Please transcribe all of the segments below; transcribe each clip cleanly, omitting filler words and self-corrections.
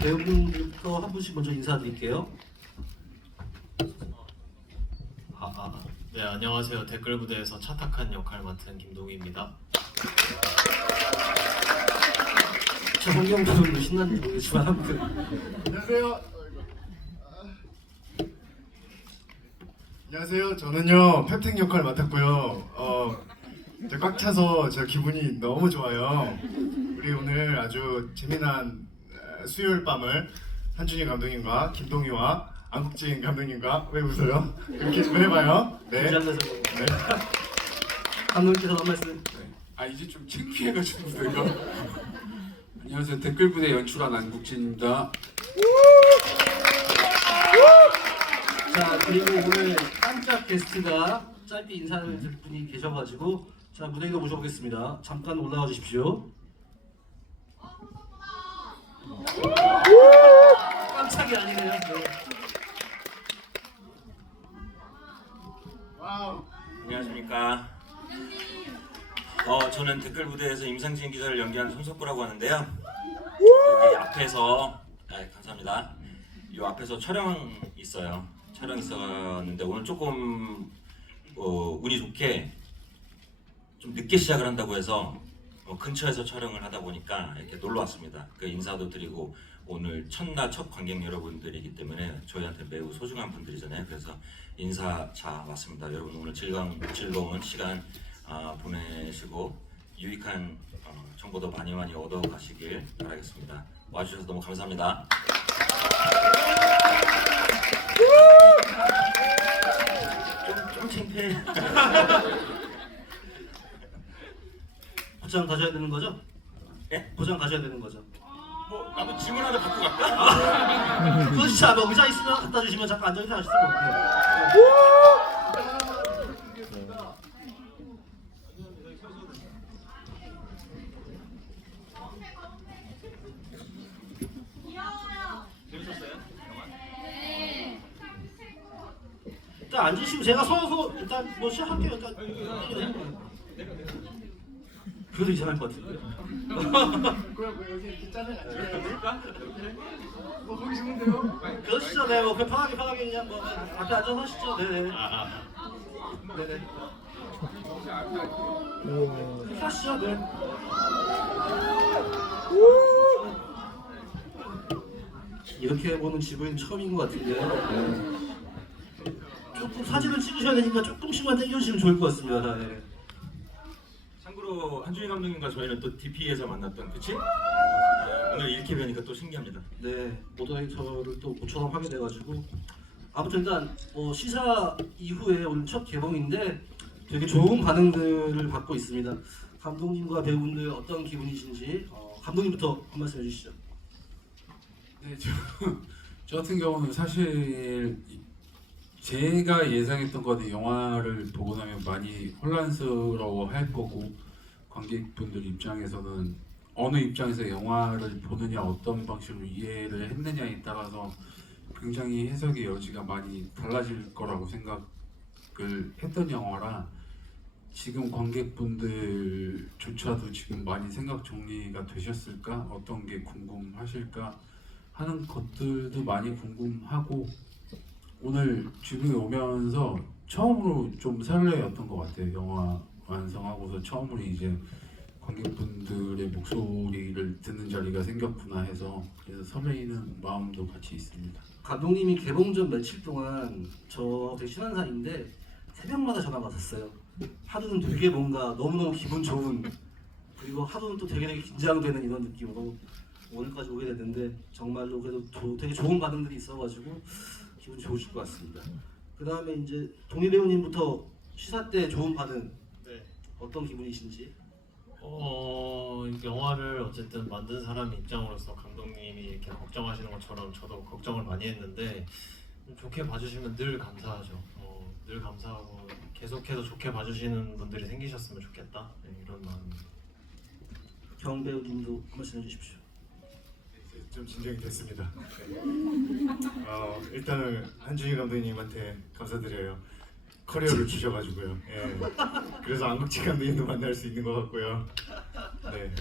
배우분부터 한 분씩 먼저 인사드릴게요. 네, 안녕하세요. 댓글 부대에서 차탁한 역할 맡은 김동희입니다. 저 성경 배우는 신났는지 모르겠지만 아무튼 안녕하세요. 안녕하세요. 저는요 펩텍 역할 맡았고요. 꽉 차서 저 기분이 너무 좋아요. 우리 오늘 아주 재미난 수요일 밤을 한준희 감독님과 김동희와 안국진 감독님과 왜 웃어요? 이렇게 좀 해봐요. 네. 긴장돼서 네. 감독님께서 한 말씀. 아 이제 좀 창피해가지고 내가. 안녕하세요. 댓글부대 연출한 안국진입니다. 자, 그리고 오늘 깜짝 게스트가 짧게 인사를 드릴 분이 계셔가지고 자, 무대 위로 모셔보겠습니다. 잠깐 올라와 주십시오. 깜짝이 아니네요. 네. 와우. 안녕하십니까. 저는 댓글 부대에서 임상진 기자를 연기한 손석구라고 하는데요. 여기 앞에서 감사합니다. 이 앞에서 촬영 있어요. 촬영 있었는데 오늘 조금 운이 좋게 좀 늦게 시작을 한다고 해서 근처에서 촬영을 하다 보니까 이렇게 놀러 왔습니다. 그 인사도 드리고 오늘 첫날 첫 관객 여러분들이기 때문에 저희한테 매우 소중한 분들이잖아요. 그래서 인사 자 왔습니다. 여러분 오늘 즐거운 시간 보내시고 유익한 정보도 많이 얻어 가시길 바라겠습니다. 와주셔서 너무 감사합니다. 좀 창피해. 보장 가져야 되는 거죠? 예? 보장 가져야 되는 거죠. 뭐 나도 질문 하나 받고 갈까? 그거 진짜 뭐 의자 있으면 갖다 주시면 잠깐 앉아 계시고. 일단 앉으시고 제가 서서 일단 뭐 시작할게요. 일단 그래도 이상할 것 같은데. 그럼 여기 이렇게 짜증 안 쳐요? 뭐 거기 있으면 돼요? 그러시죠, 네, 뭐 그냥 편하게 그냥 뭐 앞에 앉아서 하시죠, 네네. 네네. 그렇게 하시죠, 네. 이렇게 보는 지구인 처음인 것 같은데요. 조금 사진을 찍으셔야 되니까 조금씩만 당겨주시면 좋을 것 같습니다. 네. 참고로 한준희 감독님과 저희는 또 DP에서 만났던 그치? 오늘 이렇게 뵈니까 또 신기합니다. 네, 모더레이터를 또 모처럼 하게 돼가지고 아무튼 일단 시사 이후에 오늘 첫 개봉인데 되게 좋은 반응들을 받고 있습니다. 감독님과 배우분들 어떤 기분이신지 감독님부터 한 말씀 해주시죠. 네, 저 같은 경우는 사실 제가 예상했던 거는 영화를 보고 나면 많이 혼란스러워 할 거고 관객분들 입장에서는 어느 입장에서 영화를 보느냐 어떤 방식으로 이해를 했느냐에 따라서 굉장히 해석의 여지가 많이 달라질 거라고 생각을 했던 영화라 지금 관객분들조차도 지금 많이 생각 정리가 되셨을까? 어떤 게 궁금하실까? 하는 것들도 많이 궁금하고 오늘 주변에 오면서 처음으로 좀 설레었던 것 같아요. 영화 완성하고서 처음으로 이제 관객분들의 목소리를 듣는 자리가 생겼구나 해서 그래서 설레이는 마음도 같이 있습니다. 감독님이 개봉 전 며칠 동안 저 되게 친한 사이인데 새벽마다 전화가 왔었어요. 하루는 되게 뭔가 너무너무 기분 좋은 그리고 하루는 또 되게 긴장되는 이런 느낌으로 오늘까지 오게 됐는데 정말로 그래도 되게 좋은 반응들이 있어가지고 기분이 좋으실 것 같습니다. 그 다음에 이제 동희 배우님부터 시사 때 좋은 반응 네. 어떤 기분이신지. 영화를 어쨌든 만든 사람 입장으로서 감독님이 이렇게 걱정하시는 것처럼 저도 걱정을 많이 했는데 좋게 봐주시면 늘 감사하죠. 늘 감사하고 계속해서 좋게 봐주시는 분들이 생기셨으면 좋겠다. 네, 이런 마음입니다. 경 배우님도 한 말씀 해주십시오. 좀 진정이 됐습니다. 일단은 한준희 감독님한테 감사드려요. 커리어를 주셔가지고요. 예. 그래서 안국진 감독님도 만날 수 있는 것 같고요. 네.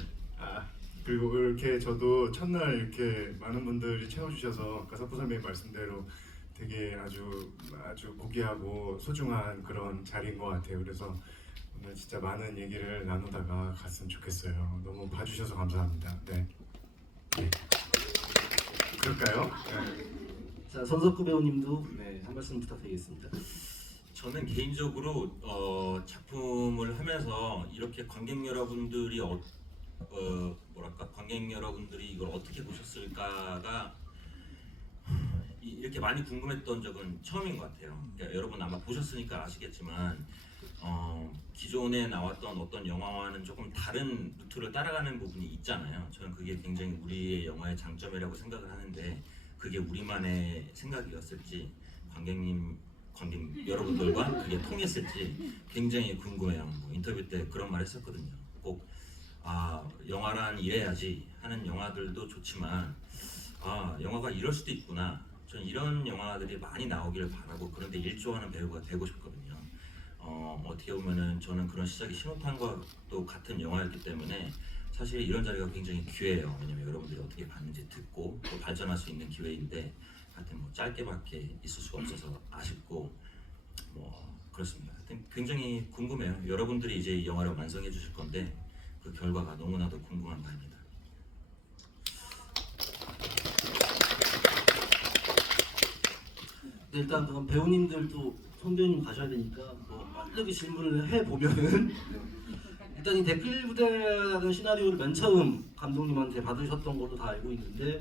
그리고 이렇게 저도 첫날 이렇게 많은 분들이 채워주셔서 아까 사포 선배님 말씀대로 되게 아주 고귀하고 소중한 그런 자리인 것 같아요. 그래서 오늘 진짜 많은 얘기를 나누다가 갔으면 좋겠어요. 너무 봐주셔서 감사합니다. 네. 네. 그럴까요? 네. 자, 손석구 배우님도 네, 한 말씀 부탁드리겠습니다. 저는 개인적으로 작품을 하면서 이렇게 관객 여러분들이 관객 여러분들이 이걸 어떻게 보셨을까가 이렇게 많이 궁금했던 적은 처음인 것 같아요. 그러니까 여러분 아마 보셨으니까 아시겠지만 기존에 나왔던 어떤 영화와는 조금 다른 루트를 따라가는 부분이 있잖아요. 저는 그게 굉장히 우리의 영화의 장점이라고 생각을 하는데 그게 우리만의 생각이었을지 관객 여러분들과 그게 통했을지 굉장히 궁금해요. 뭐 인터뷰 때 그런 말 했었거든요. 꼭 영화란 이래야지 하는 영화들도 좋지만 영화가 이럴 수도 있구나. 저는 이런 영화들이 많이 나오기를 바라고 그런데 일조하는 배우가 되고 싶거든요. 어떻게 보면은 저는 그런 시작이 신호탄과 또 같은 영화였기 때문에 사실 이런 자리가 굉장히 기회예요. 왜냐면 여러분들이 어떻게 봤는지 듣고 또 발전할 수 있는 기회인데 하여튼 뭐 짧게밖에 있을 수가 없어서 아쉽고 뭐 그렇습니다. 하여튼 굉장히 궁금해요. 여러분들이 이제 이 영화를 완성해 주실 건데 그 결과가 너무나도 궁금한 바입니다. 네, 일단 그럼 배우님들도 손 배우님 가셔야 되니까 뭐 빠르게 질문을 해 보면은 일단 이 댓글 부대라는 시나리오를 맨 처음 감독님한테 받으셨던 걸로 다 알고 있는데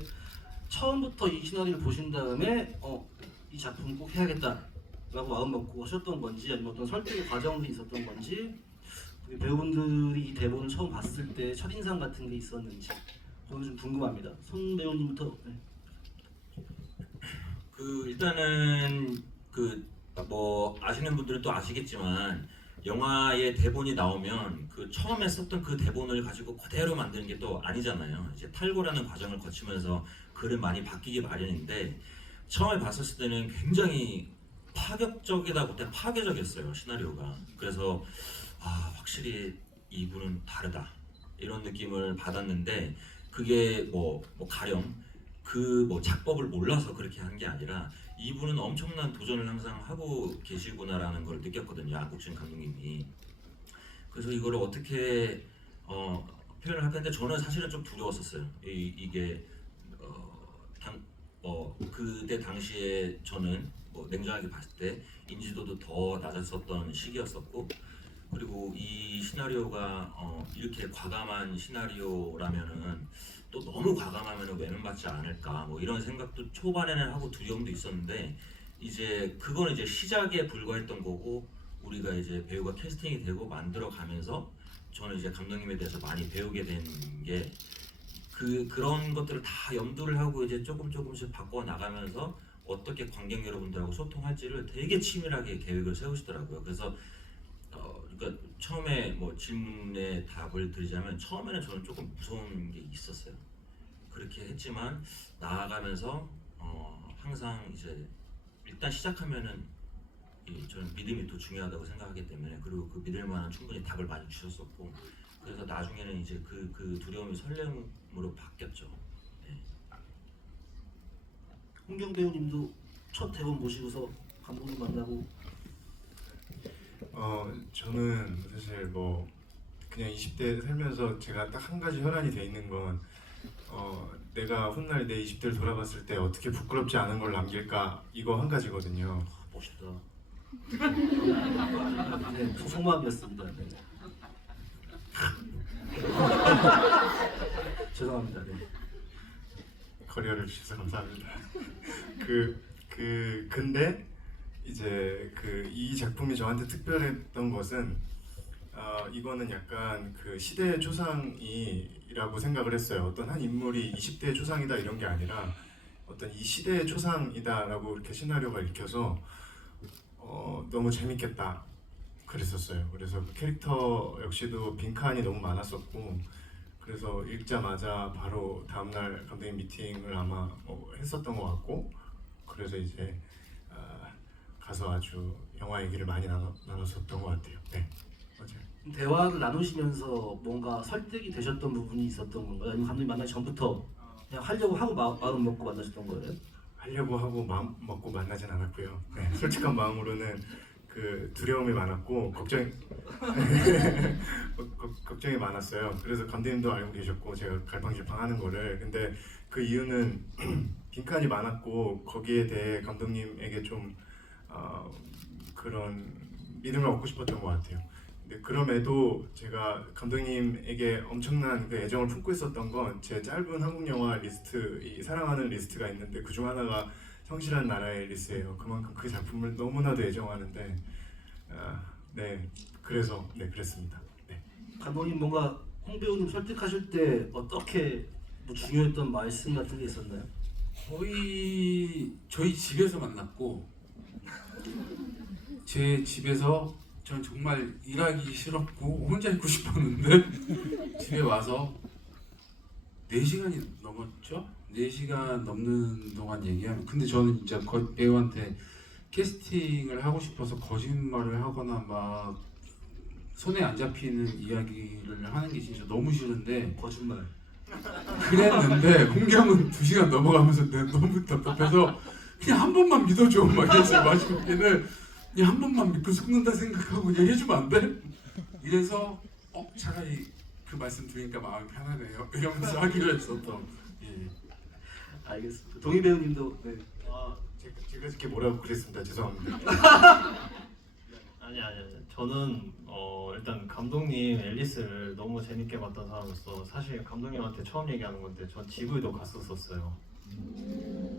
처음부터 이 시나리오를 보신 다음에 이 작품 꼭 해야겠다라고 마음 먹고 하셨던 건지 아니면 어떤 설득의 과정이 있었던 건지 배우분들이 이 대본을 처음 봤을 때 첫인상 같은 게 있었는지 그건 좀 궁금합니다. 손 배우님부터. 네. 일단은 뭐 아시는 분들은 또 아시겠지만 영화의 대본이 나오면 그 처음에 썼던 그 대본을 가지고 그대로 만드는 게 또 아니잖아요. 이제 탈고라는 과정을 거치면서 글은 많이 바뀌기 마련인데 처음에 봤을 때는 굉장히 파격적이다 못해 파괴적이었어요 시나리오가. 그래서 확실히 이분은 다르다 이런 느낌을 받았는데 그게 뭐 가령 그 뭐 작법을 몰라서 그렇게 한 게 아니라 이분은 엄청난 도전을 항상 하고 계시구나라는 걸 느꼈거든요. 안국진 감독님이. 그래서 이걸 어떻게 표현을 할 건데 저는 사실은 좀 두려웠었어요. 이게 그때 당시에 저는 뭐 냉정하게 봤을 때 인지도도 더 낮았었던 시기였었고 그리고 이 시나리오가 이렇게 과감한 시나리오라면은 또 너무 과감하면 외면받지 않을까 뭐 이런 생각도 초반에는 하고 두려움도 있었는데 이제 그거는 이제 시작에 불과했던 거고 우리가 이제 배우가 캐스팅이 되고 만들어 가면서 저는 이제 감독님에 대해서 많이 배우게 된 게 그런 것들을 다 염두를 하고 이제 조금씩 바꿔 나가면서 어떻게 관객 여러분들하고 소통할지를 되게 치밀하게 계획을 세우시더라고요. 그래서 그러니까 처음에 뭐 질문에 답을 드리자면 처음에는 저는 조금 무서운 게 있었어요. 그렇게 했지만 나아가면서 항상 이제 일단 시작하면은 저는 믿음이 더 중요하다고 생각하기 때문에 그리고 그 믿을 만한 충분히 답을 많이 주셨었고 그래서 나중에는 이제 그 두려움이 설렘으로 바뀌었죠. 네. 홍경 배우님도 첫 대본 보시고서 감독님 만나고 저는 사실 뭐 그냥 20대 살면서 제가 딱 한 가지 혈안이 돼 있는 건 내가 훗날 내 20대를 돌아봤을 때 어떻게 부끄럽지 않은 걸 남길까 이거 한 가지거든요. 멋있다. 네, 속마음이었습니다. 네. 죄송합니다. 네. 커리어를 주셔서 감사합니다. 근데 이제 이 작품이 저한테 특별했던 것은 이거는 약간 그 시대의 초상이라고 생각을 했어요. 어떤 한 인물이 20대의 초상이다 이런 게 아니라 어떤 이 시대의 초상이다라고 이렇게 시나리오가 읽혀서 너무 재밌겠다 그랬었어요. 그래서 그 캐릭터 역시도 빈칸이 너무 많았었고 그래서 읽자마자 바로 다음날 감독님 미팅을 아마 했었던 것 같고 그래서 이제 가서 아주 영화 얘기를 많이 나눴었던 것 같아요. 네, 맞아요. 대화를 나누시면서 뭔가 설득이 되셨던 부분이 있었던 건가요? 아니면 감독님 만나기 전부터 그냥 하려고 하고 마음 먹고 만나셨던 거예요? 하려고 하고 마음 먹고 만나진 않았고요. 네, 솔직한 마음으로는 그 두려움이 많았고 걱정이 많았어요. 그래서 감독님도 알고 계셨고 제가 갈팡질팡하는 거를. 근데 그 이유는 빈칸이 많았고 거기에 대해 감독님에게 좀 그런 믿음을 얻고 싶었던 것 같아요. 근데 그럼에도 제가 감독님에게 엄청난 그 애정을 품고 있었던 건 제 짧은 한국 영화 리스트, 이 사랑하는 리스트가 있는데 그중 하나가 성실한 나라의 앨리스예요. 그만큼 그 작품을 너무나도 애정하는데 네, 그래서 네, 그랬습니다. 네. 감독님 뭔가 홍 배우님 설득하실 때 어떻게 뭐 중요했던 말씀 같은 게 있었나요? 거의 저희 집에서 만났고 제 집에서 전 정말 일하기 싫었고 혼자 있고 싶었는데 집에 와서 4시간이 넘었죠? 4시간 넘는 동안 얘기하면 근데 저는 진짜 배우한테 캐스팅을 하고 싶어서 거짓말을 하거나 막 손에 안 잡히는 이야기를 하는 게 진짜 너무 싫은데 거짓말. 그랬는데 홍경은 2시간 넘어가면서 내가 너무 답답해서 그냥 한 번만 믿어줘 막 이랬어요. 마지막에는 그냥 한 번만 믿고 속는다 생각하고 그냥 해주면 안 돼? 이래서 차라리 그 말씀 드리니까 마음이 편하네요 이러면서 하기로 했었던. 예. 알겠습니다. 동희 배우님도 네. 제가 이렇게 뭐라고 그랬습니다. 죄송합니다. 아니. 저는 일단 감독님 앨리스를 너무 재밌게 봤던 사람으로서 사실 감독님한테 처음 얘기하는 건데 전 지브이도 갔었었어요.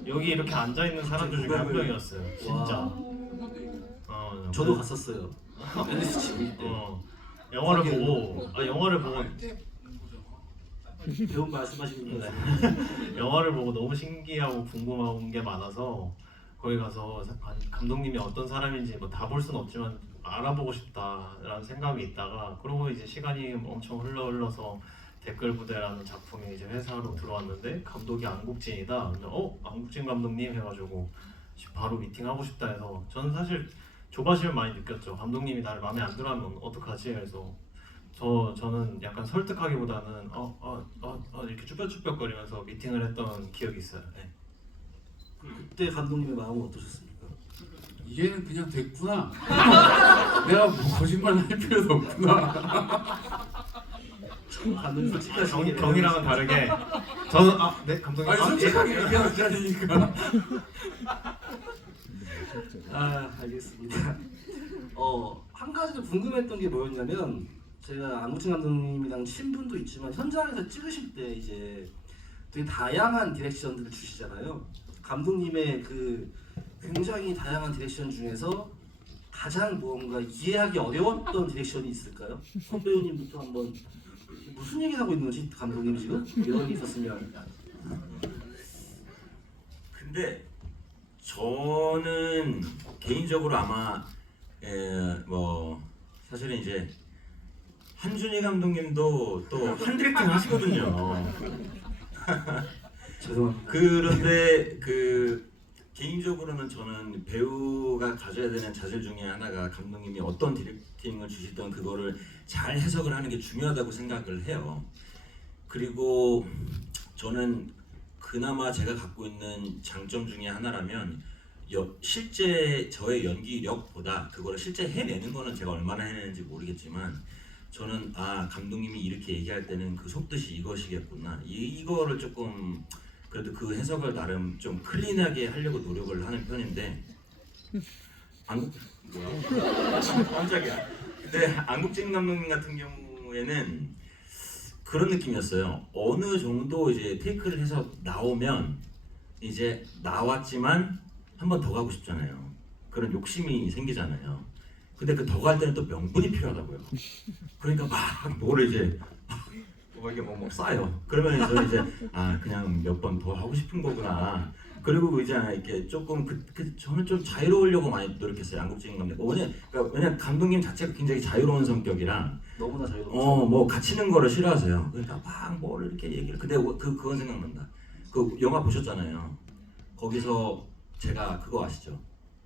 여기 이렇게 앉아 있는 사람들 중에 한 명이었어요. 진짜. 저도 갔었어요. 앨리스 집이 때. 영화를 보고 배운 말씀하시는 거예요. 영화를 보고 너무 신기하고 궁금한 게 많아서 거기 가서 감독님이 어떤 사람인지 뭐 다 볼 수는 없지만 알아보고 싶다라는 생각이 있다가 그러고 이제 시간이 엄청 흘러서 댓글 부대라는 작품이 이제 회사로 들어왔는데 감독이 안국진이다. 안국진 감독님 해가지고 바로 미팅하고 싶다 해서 저는 사실 조바심을 많이 느꼈죠. 감독님이 나를 마음에 안 들어하면 어떡하지? 그래서 저는 약간 설득하기보다는 이렇게 쭈뼛쭈뼛거리면서 미팅을 했던 기억이 있어요. 네. 그때 감독님의 마음은 어떠셨습니까? 얘는 그냥 됐구나. 내가 뭐 거짓말 할 필요도 없구나. 감독님 솔직하신 경이랑은 다르게 저는 네 감독님 아니 솔직하게 얘기하는 자리니까. 알겠습니다. 한 가지 더 궁금했던 게 뭐였냐면 제가 안국진 감독님이랑 친분도 있지만 현장에서 찍으실 때 이제 되게 다양한 디렉션들을 주시잖아요. 감독님의 그 굉장히 다양한 디렉션 중에서 가장 뭔가 이해하기 어려웠던 디렉션이 있을까요? 손 배우님부터 한번 무슨 얘기 하고 있는 거지 감독님 지금? 이런 게 있었으면. 근데 저는 개인적으로 아마 뭐 사실은 이제 한준희 감독님도 또 한 디렉팅 하시거든요. 죄송합니다. 그런데 개인적으로는 저는 배우가 가져야 되는 자질 중에 하나가 감독님이 어떤 디렉팅을 주시던 그거를 잘 해석을 하는 게 중요하다고 생각을 해요. 그리고 저는 그나마 제가 갖고 있는 장점 중에 하나라면 실제 저의 연기력보다 그거를 실제 해내는 거는 제가 얼마나 해내는지 모르겠지만 저는 감독님이 이렇게 얘기할 때는 그 속뜻이 이것이겠구나 이거를 조금 그래도 그 해석을 나름 좀 클린하게 하려고 노력을 하는 편인데 깜짝이야. 근데 안국진 감독님 같은 경우에는 그런 느낌이었어요. 어느 정도 이제 테이크를 해서 나오면 이제 나왔지만 한 번 더 가고 싶잖아요. 그런 욕심이 생기잖아요. 근데 그 더 갈 때는 또 명분이 필요하다고요. 그러니까 막 뭐를 이제 이게 뭐 쌓여. 그러면 저는 이제 그냥 몇 번 더 하고 싶은 거구나. 그리고 이제 이렇게 조금 저는 좀 자유로우려고 많이 노력했어요. 안국진 감독님. 왜냐 감독님 자체가 굉장히 자유로운 성격이라 너무나 자유로워. 뭐 갇히는 거를 싫어하세요. 그러니까 막 뭘 이렇게 얘기를. 근데 그건 생각난다. 그 영화 보셨잖아요. 거기서 제가 그거 아시죠?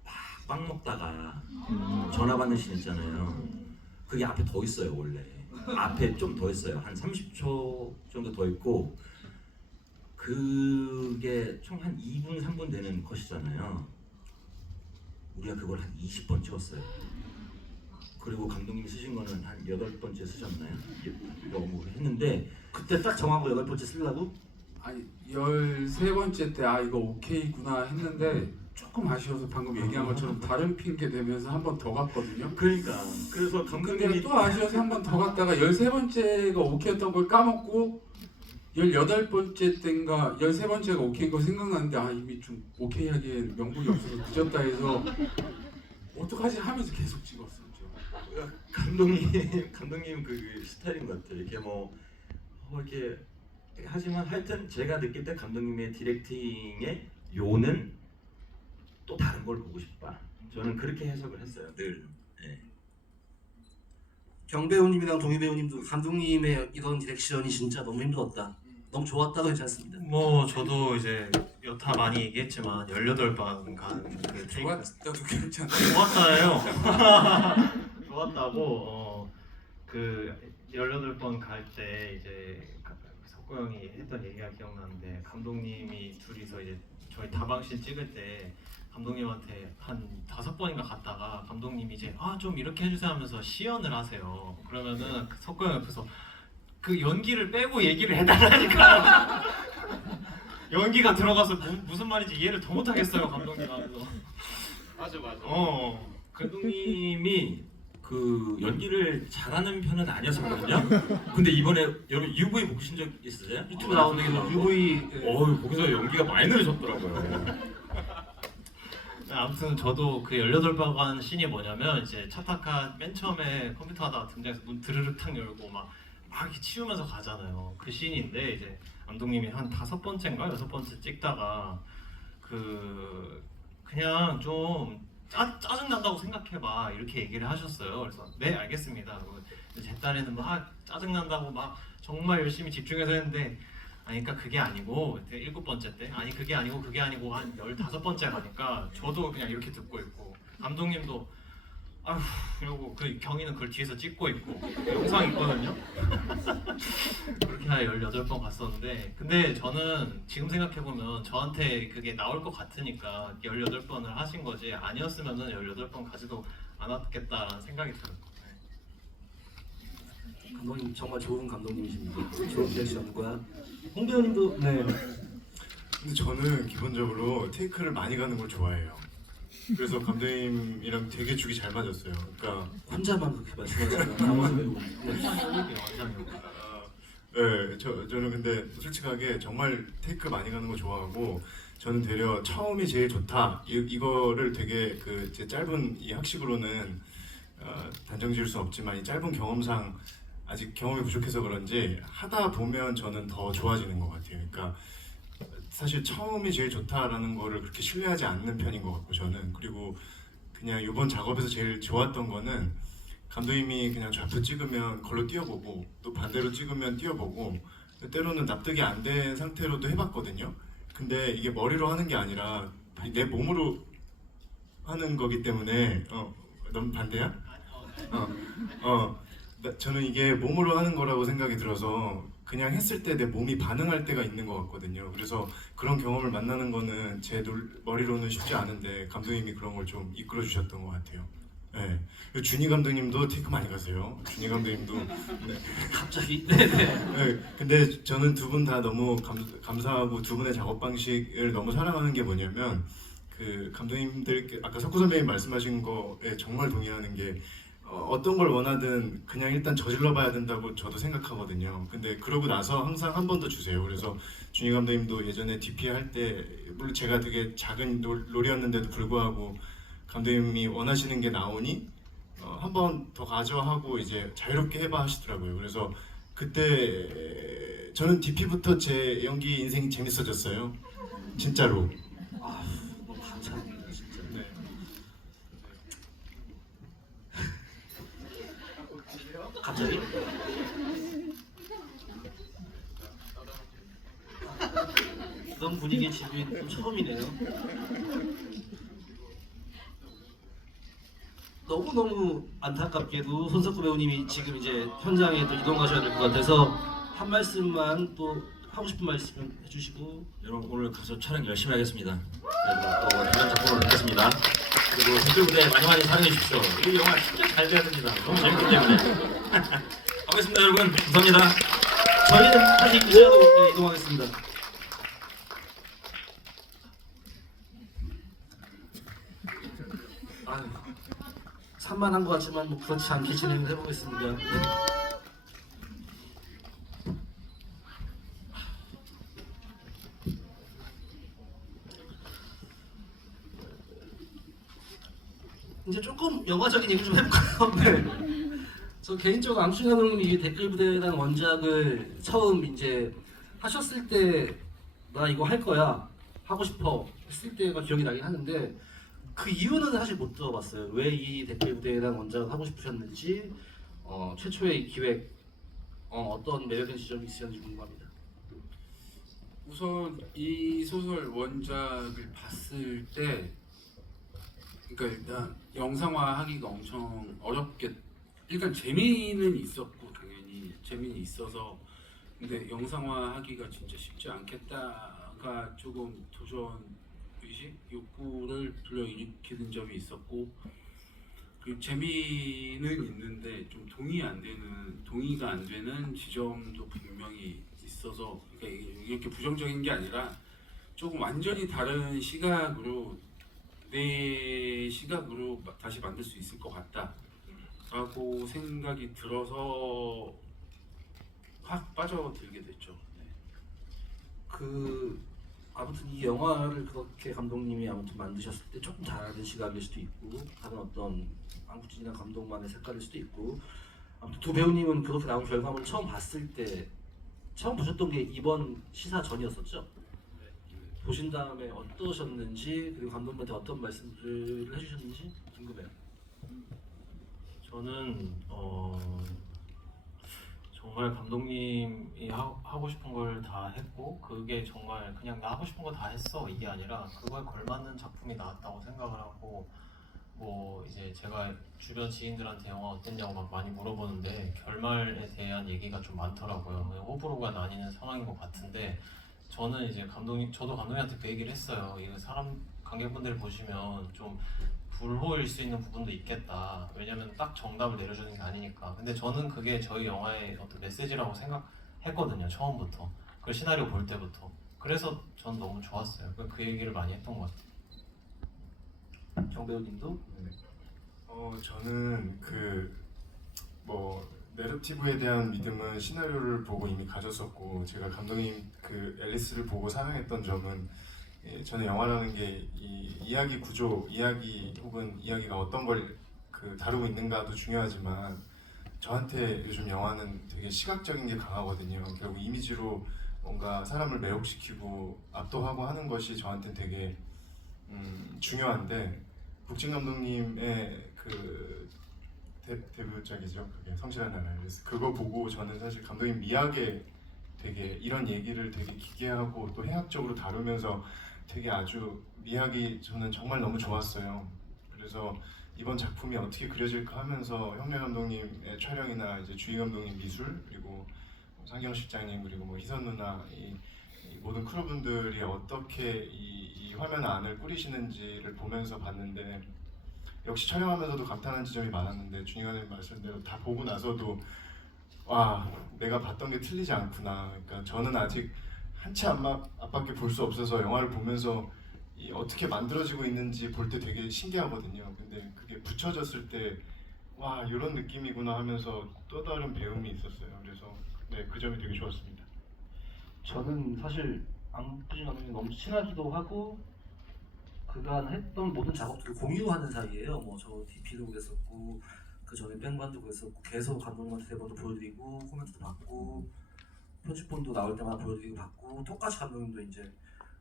막 빵 먹다가 전화 받는 씬 있잖아요. 그게 앞에 더 있어요 원래. 앞에 좀 더 있어요. 한 30초 정도 더 있고 그게 총 한 2분 3분 되는 컷이잖아요. 우리가 그걸 한 20번 찍었어요. 그리고 감독님이 쓰신 거는 한 8번째 쓰셨나요? 너무 했는데 그때 딱 정한 거 8번째 쓰려고? 아니 13번째 때 아 이거 오케이구나 했는데 조금 아쉬워서 방금 얘기한 것처럼 다른 핑계 대면서 한 번 더 갔거든요. 그러니까 그래서 근데 감독님이 또 아쉬워서 한 번 더 갔다가 13번째가 오케이였던 걸 까먹고 18번째 때인가 13번째가 오케이인 거 생각나는데 아 이미 좀 오케이 하기엔 명분이 없어서 늦었다 해서 어떡하지 하면서 계속 찍었었죠. 감독님 그 스타일인 것 같아요. 이렇게 이렇게 하지만 하여튼 제가 느낄 때 감독님의 디렉팅의 요는 또 다른 걸 보고 싶다. 저는 그렇게 해석을 했어요. 늘. 예. 경 배우님이랑 동희 배우님도 감독님의 이런 디렉션이 진짜 너무 힘들었다. 너무 좋았다고 하지 않습니다. 뭐 저도 이제 여타 많이 얘기했지만 18번 간그 테이크 좋았다도 괜찮아. 좋았다요. 좋았다고 그 18번 갈 때 이제 석구 형이 했던 얘기가 기억나는데 감독님이 둘이서 이제 저희 다방신 찍을 때 감독님한테 한 5번인가 갔다가 감독님이 이제 좀 이렇게 해주세요 하면서 시연을 하세요. 그러면은 그 석구 형 옆에서 그 연기를 빼고 얘기를 해달라니까 연기가 들어가서 무슨 말인지 이해를 더 못하겠어요 감독님 하면서. 맞아. 감독님이 그 연기를 잘하는 편은 아니었거든요. 근데 이번에 여러분 UV 보신 적 있으세요? 유튜브 나오는 게 UV 거기서 연기가 많이 늘어졌더라고요. 아무튼 저도 그 18번 씬이 뭐냐면 이제 차타카 맨 처음에 컴퓨터 하다가 등장해서 문 드르륵 탁 열고 막 이렇게 치우면서 가잖아요. 그 씬인데 이제 감독님이 한 5번째인가 6번째 찍다가 그냥 좀 짜증 난다고 생각해봐 이렇게 얘기를 하셨어요. 그래서 네 알겠습니다. 제 딸에는 막 짜증 난다고 막 정말 열심히 집중해서 했는데 그러니까 그게 아니고 7번째 때 그게 아니고 한 15번째 가니까 저도 그냥 이렇게 듣고 있고 감독님도 아휴 이러고 그 경희는 그걸 뒤에서 찍고 있고 그 영상 있거든요. 그렇게 한 18번 갔었는데 근데 저는 지금 생각해보면 저한테 그게 나올 것 같으니까 18번을 하신 거지 아니었으면 18번 가지도 않았겠다라는 생각이 들어요. 감독님 정말 좋은 감독님이십니다. 좋은 디렉션과 홍 배우님도 네. 근데 저는 기본적으로 테이크를 많이 가는 걸 좋아해요. 그래서 감독님이랑 되게 죽이 잘 맞았어요. 그러니까 혼자만 그렇게 말씀하시면 나머지 배우 네, 저는 근데 솔직하게 정말 테이크 많이 가는 거 좋아하고 저는 되려 처음이 제일 좋다 이거를 되게 제 짧은 이 학식으로는 단정 지을 수 없지만 이 짧은 경험상 아직 경험이 부족해서 그런지 하다 보면 저는 더 좋아지는 것 같아요. 그러니까 사실 처음이 제일 좋다라는 거를 그렇게 신뢰하지 않는 편인 것 같고 저는 그리고 그냥 이번 작업에서 제일 좋았던 거는 감독님이 그냥 좌표 찍으면 걸로 뛰어보고 또 반대로 찍으면 뛰어보고 때로는 납득이 안 된 상태로도 해봤거든요. 근데 이게 머리로 하는 게 아니라 내 몸으로 하는 거기 때문에 너무 반대야? 저는 이게 몸으로 하는 거라고 생각이 들어서 그냥 했을 때 내 몸이 반응할 때가 있는 것 같거든요. 그래서 그런 경험을 만나는 거는 제 머리로는 쉽지 않은데 감독님이 그런 걸 좀 이끌어 주셨던 것 같아요. 네. 준희 감독님도 테이크 많이 가세요. 준희 감독님도 네. 갑자기 네네. 네. 근데 저는 두 분 다 너무 감사하고 두 분의 작업 방식을 너무 사랑하는 게 뭐냐면 그 감독님들 아까 석구 선배님 말씀하신 거에 정말 동의하는 게 어떤 걸 원하든 그냥 일단 저질러 봐야 된다고 저도 생각하거든요. 근데 그러고 나서 항상 한 번 더 주세요. 그래서 준희 감독님도 예전에 DP 할 때 물론 제가 되게 작은 롤이었는데도 불구하고 감독님이 원하시는 게 나오니 한 번 더 가져 하고 이제 자유롭게 해봐 하시더라고요. 그래서 그때 저는 DP부터 제 연기 인생이 재밌어졌어요. 진짜로. 너무 감사합니다 진짜. 네. 갑자기? 이런 분위기의 집이 좀 처음이네요. 너무너무 안타깝게도 손석구 배우님이 지금 이제 현장에 또 이동하셔야 될 것 같아서 한 말씀만 또 하고 싶은 말씀 해주시고. 여러분 오늘 가서 촬영 열심히 하겠습니다. 그리고 또 다른 작품을 뵙겠습니다. 그리고 댓글 부대 많이 많이 사랑해 주십시오. 이 영화 진짜 잘 돼야 됩니다. 너무 재밌기 때문에. 가보겠습니다 여러분. 감사합니다. 저희는 다시 이제로 이동하겠습니다. 아유, 산만한 것 같지만 뭐 그렇지 않게 진행을 해보겠습니다. 네. 이제 조금 영화적인 얘기 좀 해볼까요? 네. 저 개인적으로 안수진 감독님이 이 댓글 부대라는 원작을 처음 이제 하셨을 때 나 이거 할 거야 하고 싶어 했을 때가 기억이 나긴 하는데 그 이유는 사실 못 들어봤어요. 왜 이 댓글 부대라는 원작을 하고 싶으셨는지 최초의 이 기획 어떤 매력적인 지점이 있었는지 궁금합니다. 우선 이 소설 원작을 봤을 때 그러니까 일단 영상화하기가 엄청 어렵게 일단 재미는 있었고 당연히 재미는 있어서 근데 영상화하기가 진짜 쉽지 않겠다가 조금 도전 의식, 욕구를 불러일으키는 점이 있었고 그리고 재미는 있는데 좀 동의가 안 되는 지점도 분명히 있어서 그러니까 이렇게 부정적인 게 아니라 조금 완전히 다른 시각으로 내 시각으로 다시 만들 수 있을 것 같다라고 생각이 들어서 확 빠져들게 됐죠. 네. 그 아무튼 이 영화를 그렇게 감독님이 아무튼 만드셨을 때 조금 다른 시각일 수도 있고 다른 어떤 안구진이나 감독만의 색깔일 수도 있고 아무튼 두 배우님은 그렇게 나온 결과물을 처음 봤을 때 처음 보셨던 게 이번 시사 전이었었죠? 보신 다음에 어떠셨는지 그리고 감독님한테 어떤 말씀들을 해주셨는지 궁금해요. 저는 정말 감독님이 하고 싶은 걸 다 했고 그게 정말 그냥 나 하고 싶은 거 다 했어 이게 아니라 그거에 걸맞는 작품이 나왔다고 생각을 하고 뭐 이제 제가 주변 지인들한테 영화 어땠냐고 막 많이 물어보는데 결말에 대한 얘기가 좀 많더라고요. 그냥 호불호가 나뉘는 상황인 것 같은데 저는 이제 저도 감독님한테 그 얘기를 했어요. 이거 사람 관객분들 보시면 좀 불호일 수 있는 부분도 있겠다. 왜냐면 딱 정답을 내려주는 게 아니니까. 근데 저는 그게 저희 영화의 어떤 메시지라고 생각했거든요. 처음부터. 그 시나리오 볼 때부터. 그래서 전 너무 좋았어요. 그 얘기를 많이 했던 것 같아요. 정 배우님도? 저는 뭐 내러티브에 대한 믿음은 시나리오를 보고 이미 가졌었고 제가 감독님 그 앨리스를 보고 사랑했던 점은 저는 영화라는 게 이 이야기 구조, 이야기 혹은 이야기가 어떤 걸 다루고 있는가도 중요하지만 저한테 요즘 영화는 되게 시각적인 게 강하거든요. 결국 이미지로 뭔가 사람을 매혹시키고 압도하고 하는 것이 저한테는 되게 중요한데 국진 감독님의 그 데뷔작이죠. 그게 성실한 나라. 그거 보고 저는 사실 감독님 미학에 되게 이런 얘기를 되게 기괴하고 또 해학적으로 다루면서 되게 아주 미학이 저는 정말 너무 좋았어요. 그래서 이번 작품이 어떻게 그려질까 하면서 형래 감독님의 촬영이나 이제 주희 감독님 미술 그리고 상경 실장님 그리고 뭐 희선 누나 이 모든 크루분들이 어떻게 이 화면 안을 꾸리시는지를 보면서 봤는데 역시 촬영하면서도 감탄한 지점이 많았는데 준이가님 말씀대로 다 보고 나서도 와 내가 봤던 게 틀리지 않구나. 그러니까 저는 아직 한치 앞밖에 볼 수 없어서 영화를 보면서 어떻게 만들어지고 있는지 볼 때 되게 신기하거든요. 근데 그게 붙여졌을 때 와 이런 느낌이구나 하면서 또 다른 배움이 있었어요. 그래서 네, 그 점이 되게 좋았습니다. 저는 사실 안구진 감독님 너무 친하기도 하고 그간 했던 모든 작업들을 공유하는 사이예요. 뭐 저 DP도 그랬었고 그 전에 뺑반도 그랬었고 계속 감독님한테 대본도 보여드리고 코멘트도 받고 편집본도 나올 때마다 보여드리고 받고 똑같이 감독님도 이제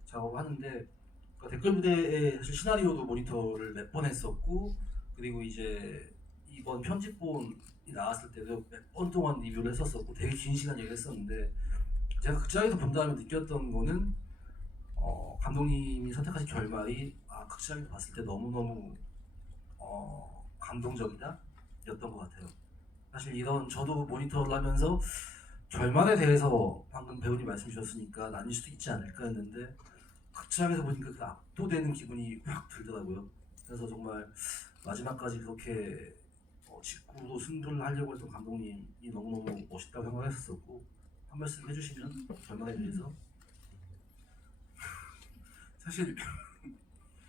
작업을 하는데 그러니까 댓글 부대의 사실 시나리오도 모니터를 몇 번 했었고 그리고 이제 이번 편집본이 나왔을 때도 몇 번 동안 리뷰를 했었었고 되게 긴 시간 얘기를 했었는데 제가 극장에서 본 다음에 느꼈던 거는 감독님이 선택하신 결말이 극장에서 봤을 때 너무너무 감동적이다 였던 것 같아요. 사실 이런 저도 모니터를 하면서 결말에 대해서 방금 배우님 말씀 주셨으니까 나뉠 수도 있지 않을까 했는데 극장에서 보니까 그 압도되는 기분이 확 들더라고요. 그래서 정말 마지막까지 그렇게 직구로 승부를 하려고 했던 감독님이 너무너무 멋있다고 생각했었고 한 말씀 해주시면 결말에 대해서. 사실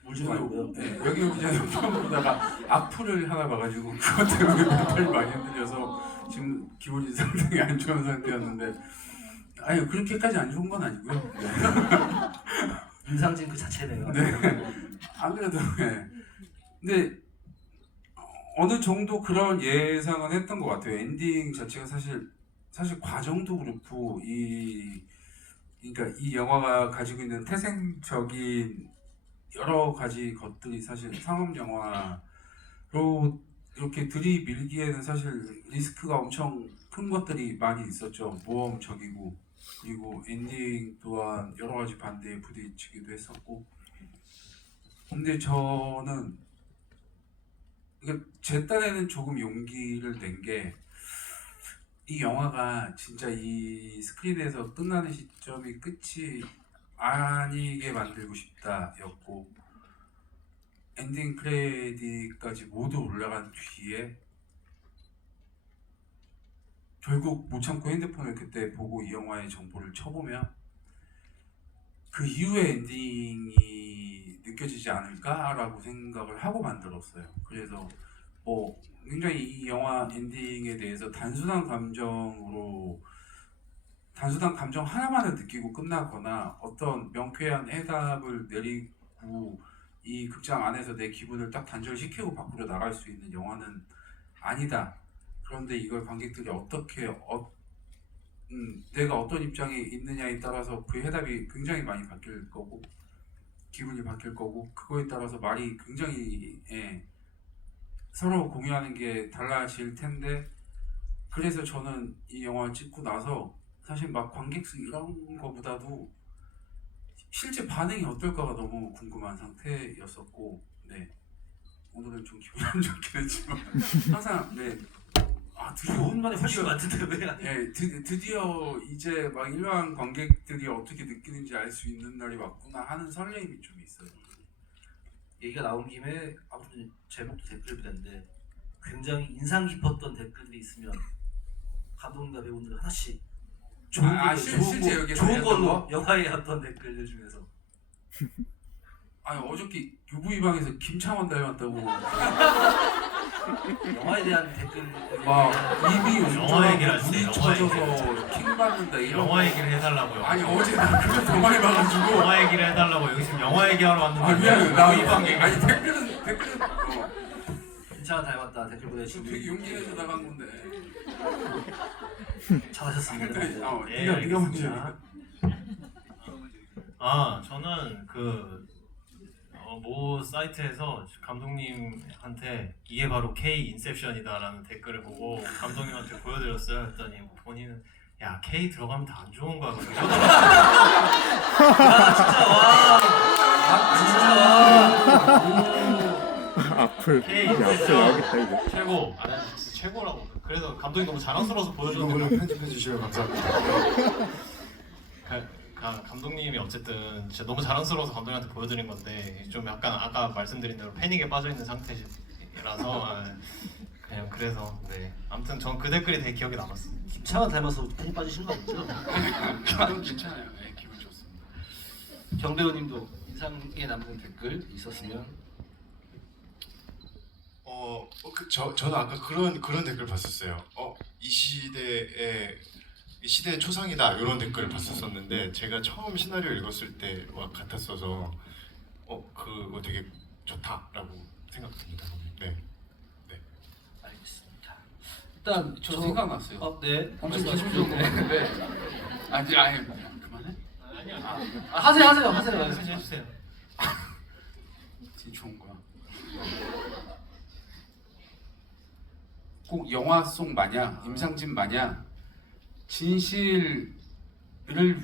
울지 말고요. 네, 여기 그냥 영상 보다가 악플을 하나 봐가지고 그것 때문에 멘탈이 많이 흔들려서 지금 기분이 상당히 안 좋은 상태였는데 아니 그렇게까지 안 좋은 건 아니고요. 네. 인상진 그 자체네요. 네. 안 그래도 네. 근데 어느 정도 그런 예상은 했던 것 같아요. 엔딩 자체가 사실 과정도 그렇고 그러니까 이 영화가 가지고 있는 태생적인 여러 가지 것들이 사실 상업 영화로 이렇게 들이밀기에는 사실 리스크가 엄청 큰 것들이 많이 있었죠. 모험적이고 그리고 엔딩 또한 여러 가지 반대에 부딪히기도 했었고. 근데 저는 제 딴에는 조금 용기를 낸 게 이 영화가 진짜 이 스크린에서 끝나는 시점이 끝이 아니게 만들고 싶다였고 엔딩 크레딧까지 모두 올라간 뒤에 결국 못 참고 핸드폰을 그때 보고 이 영화의 정보를 쳐보면 그 이후의 엔딩이 느껴지지 않을까라고 생각을 하고 만들었어요. 그래서 굉장히 이 영화 엔딩에 대해서 단순한 감정 하나만을 느끼고 끝나거나 어떤 명쾌한 해답을 내리고 이 극장 안에서 내 기분을 딱 단절시키고 밖으로 나갈 수 있는 영화는 아니다. 그런데 이걸 관객들이 어떻게 내가 어떤 입장에 있느냐에 따라서 그 해답이 굉장히 많이 바뀔 거고 기분이 바뀔 거고 그거에 따라서 말이 굉장히 서로 공유하는 게 달라질 텐데 그래서 저는 이 영화 찍고 나서 사실 막 관객 수 이런 거보다도 실제 반응이 어떨까가 너무 궁금한 상태였었고 네 오늘은 좀 기분이 안 좋긴 했지만 항상 드디어 좋은만에 훨씬 많던데 왜? 네, 드디어 이제 막 일반 관객들이 어떻게 느끼는지 알 수 있는 날이 왔구나 하는 설레임이 좀 있어요. 얘기가 나온 김에 아무튼 제목도 댓글 부대인데 굉장히 인상 깊었던 댓글들이 있으면 감독님과 배우들 하나씩 실제 여기에 좋은 달렸던 걸로 거? 영화에 어떤 댓글들 중에서 아니 어저께 UV방에서 김창원 닮았다고 영화에 대한 댓글 막 입이 영화 얘기를 움찔하고 하시네, 눈이 영화 쳐져서 킹 받는다 이런 영화 얘기를 해달라고요. 아니 어제 나 그걸 더 많이 봐가지고 영화 얘기를 해달라고 여기 지금 영화 얘기하러 왔는데 미안해 나 이방 얘기. 아니 댓글은 괜찮아 닮았다 댓글 보내 지금 지금 되게 용기 내서 나간 건데 잘하셨습니다. 예, 네가 문제야. 저는 모 사이트에서 감독님한테 이게 바로 K 인셉션이다라는 댓글을 보고 감독님한테 보여드렸어요. 했더니 본인은 야 K 들어가면 다 안 좋은 거야. 악플 K 이제 악플 인셉션 나오겠다 이제. 최고. 진짜 최고라고. 그래서 감독님 너무 자랑스러워서 이거 보여줬는데 오늘 편집해 주시면 감사합니다. 감독님이 어쨌든 진짜 너무 자랑스러워서 감독님한테 보여드린 건데 좀 약간 아까 말씀드린 대로 패닉에 빠져 있는 상태라서 그냥 그래서 아무튼 전 그 댓글이 되게 기억에 남았어요. 김창완 닮아서 팬이 빠지신 거 아니죠? 기분 괜찮아요. 네, 기분 좋습니다. 경배우님도 인상에 남는 댓글 있었으면 저는 아까 그런 댓글 봤었어요. 이 시대의 초상이다 이런 댓글을 봤었었는데 제가 처음 시나리오 읽었을 때와 같았어서 그거 되게 좋다라고 생각됩니다. 네. 알겠습니다. 일단 저 생각났어요. 네. 엄청 기분 좋은 거 같은데 아니 그만해? 하세요. 해주세요. 되게 좋은 거야. 꼭 영화 속 마냥 임상진 마냥 진실을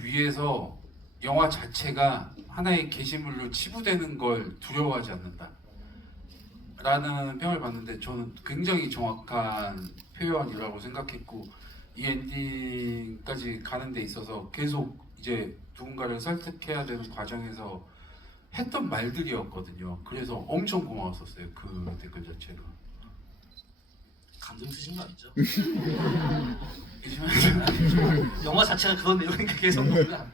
위해서 영화 자체가 하나의 게시물로 치부되는 걸 두려워하지 않는다. 라는 평을 받는데 저는 굉장히 정확한 표현이라고 생각했고 이 엔딩까지 가는 데 있어서 계속 이제 누군가를 설득해야 되는 과정에서 했던 말들이었거든요. 그래서 엄청 고마웠었어요. 그 댓글 자체가. 감동 쓰신 거 아니죠? 그렇지만 영화 자체가 그런 내용이니까 계속 뭔가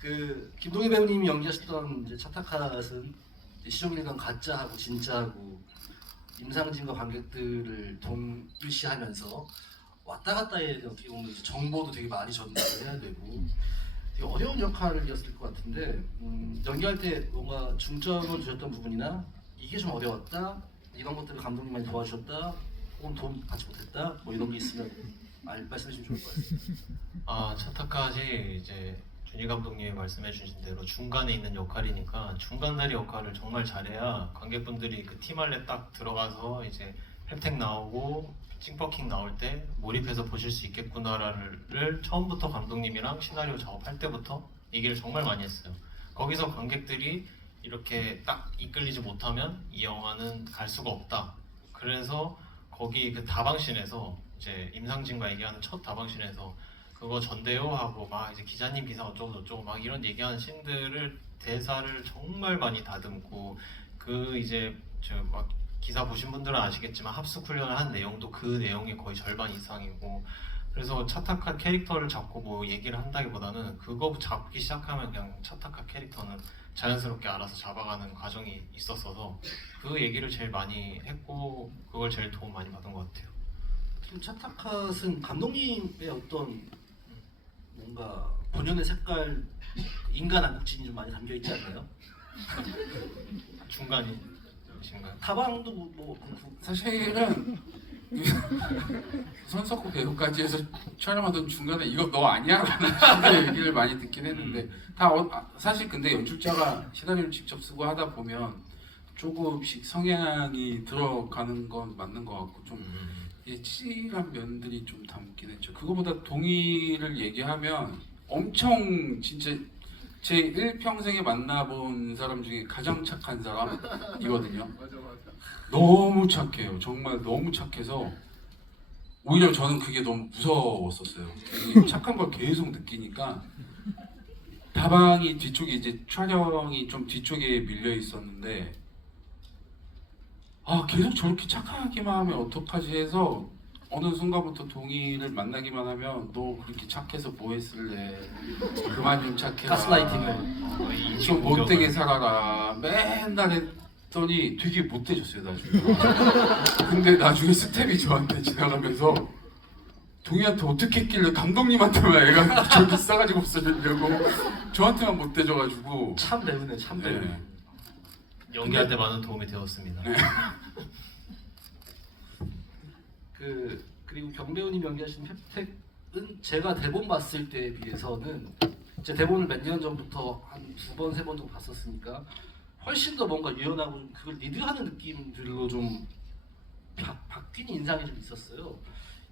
그 김동희 배우님이 연기하셨던 이제 차타카스는 시종일관 가짜하고 진짜하고 임상진과 관객들을 동일시하면서 왔다 갔다의 어떻게 보면 이제 정보도 되게 많이 전달을 해야 되고 되게 어려운 역할이었을 것 같은데 연기할 때 뭔가 중점을 두셨던 부분이나 이게 좀 어려웠다 이런 것들을 감독님 많이 도와주셨다 혹은 도움 받지 못했다 뭐 이런 게 있으면 말씀해 주시면 좋을 것 같아요. 아, 차타카시 이제 준희 감독님이 말씀해주신 대로 중간에 있는 역할이니까 중간다리 역할을 정말 잘해야 관객분들이 그 팀 안에 딱 들어가서 이제 펩텍 나오고 찡버킹 나올 때 몰입해서 보실 수 있겠구나를 처음부터 감독님이랑 시나리오 작업할 때부터 얘기를 정말 많이 했어요. 거기서 관객들이 이렇게 딱 이끌리지 못하면 이 영화는 갈 수가 없다. 그래서 거기 그 다방신에서 이제 임상진과 얘기하는 첫 다방신에서 그거 전대요 하고 막 이제 기자님 기사 어쩌고 저쩌고 막 이런 얘기하는 씬들을 대사를 정말 많이 다듬고 그 이제 저 막 기사 보신 분들은 아시겠지만 합숙 훈련을 한 내용도 그 내용의 거의 절반 이상이고 그래서 차타카 캐릭터를 잡고 뭐 얘기를 한다기보다는 그거 잡기 시작하면 그냥 차타카 캐릭터는 자연스럽게 알아서 잡아가는 과정이 있었어서 그 얘기를 제일 많이 했고 그걸 제일 도움 많이 받은 것 같아요. 지금 차타카스는 감독님의 어떤 뭔가 본연의 색깔 인간 안국진이 좀 많이 담겨 있지 않나요? 중간이신가요? 다방도 사실은 손석구 배우까지 해서 촬영하던 중간에 이거 너 아니야? 라는 얘기를 많이 듣긴 했는데 사실 근데 연출자가 시나리오를 직접 쓰고 하다 보면 조금씩 성향이 들어가는 건 맞는 것 같고 좀 찌질한 면들이 좀 담긴 했죠. 그거보다 동의를 얘기하면 엄청 진짜 제 일평생에 만나본 사람 중에 가장 착한 사람이거든요. 너무 착해요. 정말 너무 착해서 오히려 저는 그게 너무 무서웠었어요. 이 착한 걸 계속 느끼니까 다방이 뒤쪽에 이제 촬영이 좀 뒤쪽에 밀려 있었는데 아 계속 저렇게 착하기만 하면 어떡하지 해서 어느 순간부터 동의를 만나기만 하면 너 그렇게 착해서 뭐 했을래 그만 좀 착해라 가스라이팅을 좀 못되게 살아라 맨날 했더니 되게 못돼졌어요 나중에. 근데 나중에 스텝이 저한테 지나가면서 동희한테 어떻게 했길래 감독님한테만 애가 저렇게 싸가지고 없어지려고 저한테만 못돼져가지고 참 배우네 참 배우. 네. 연기할 때 많은 도움이 되었습니다. 그리고 경배우님 연기하신 펩텍은 제가 대본 봤을 때에 비해서는 제 대본을 몇 년 전부터 한 2번, 3번 정도 봤었으니까 훨씬 더 뭔가 유연하고 그걸 리드하는 느낌들로 좀 바뀐 인상이 좀 있었어요.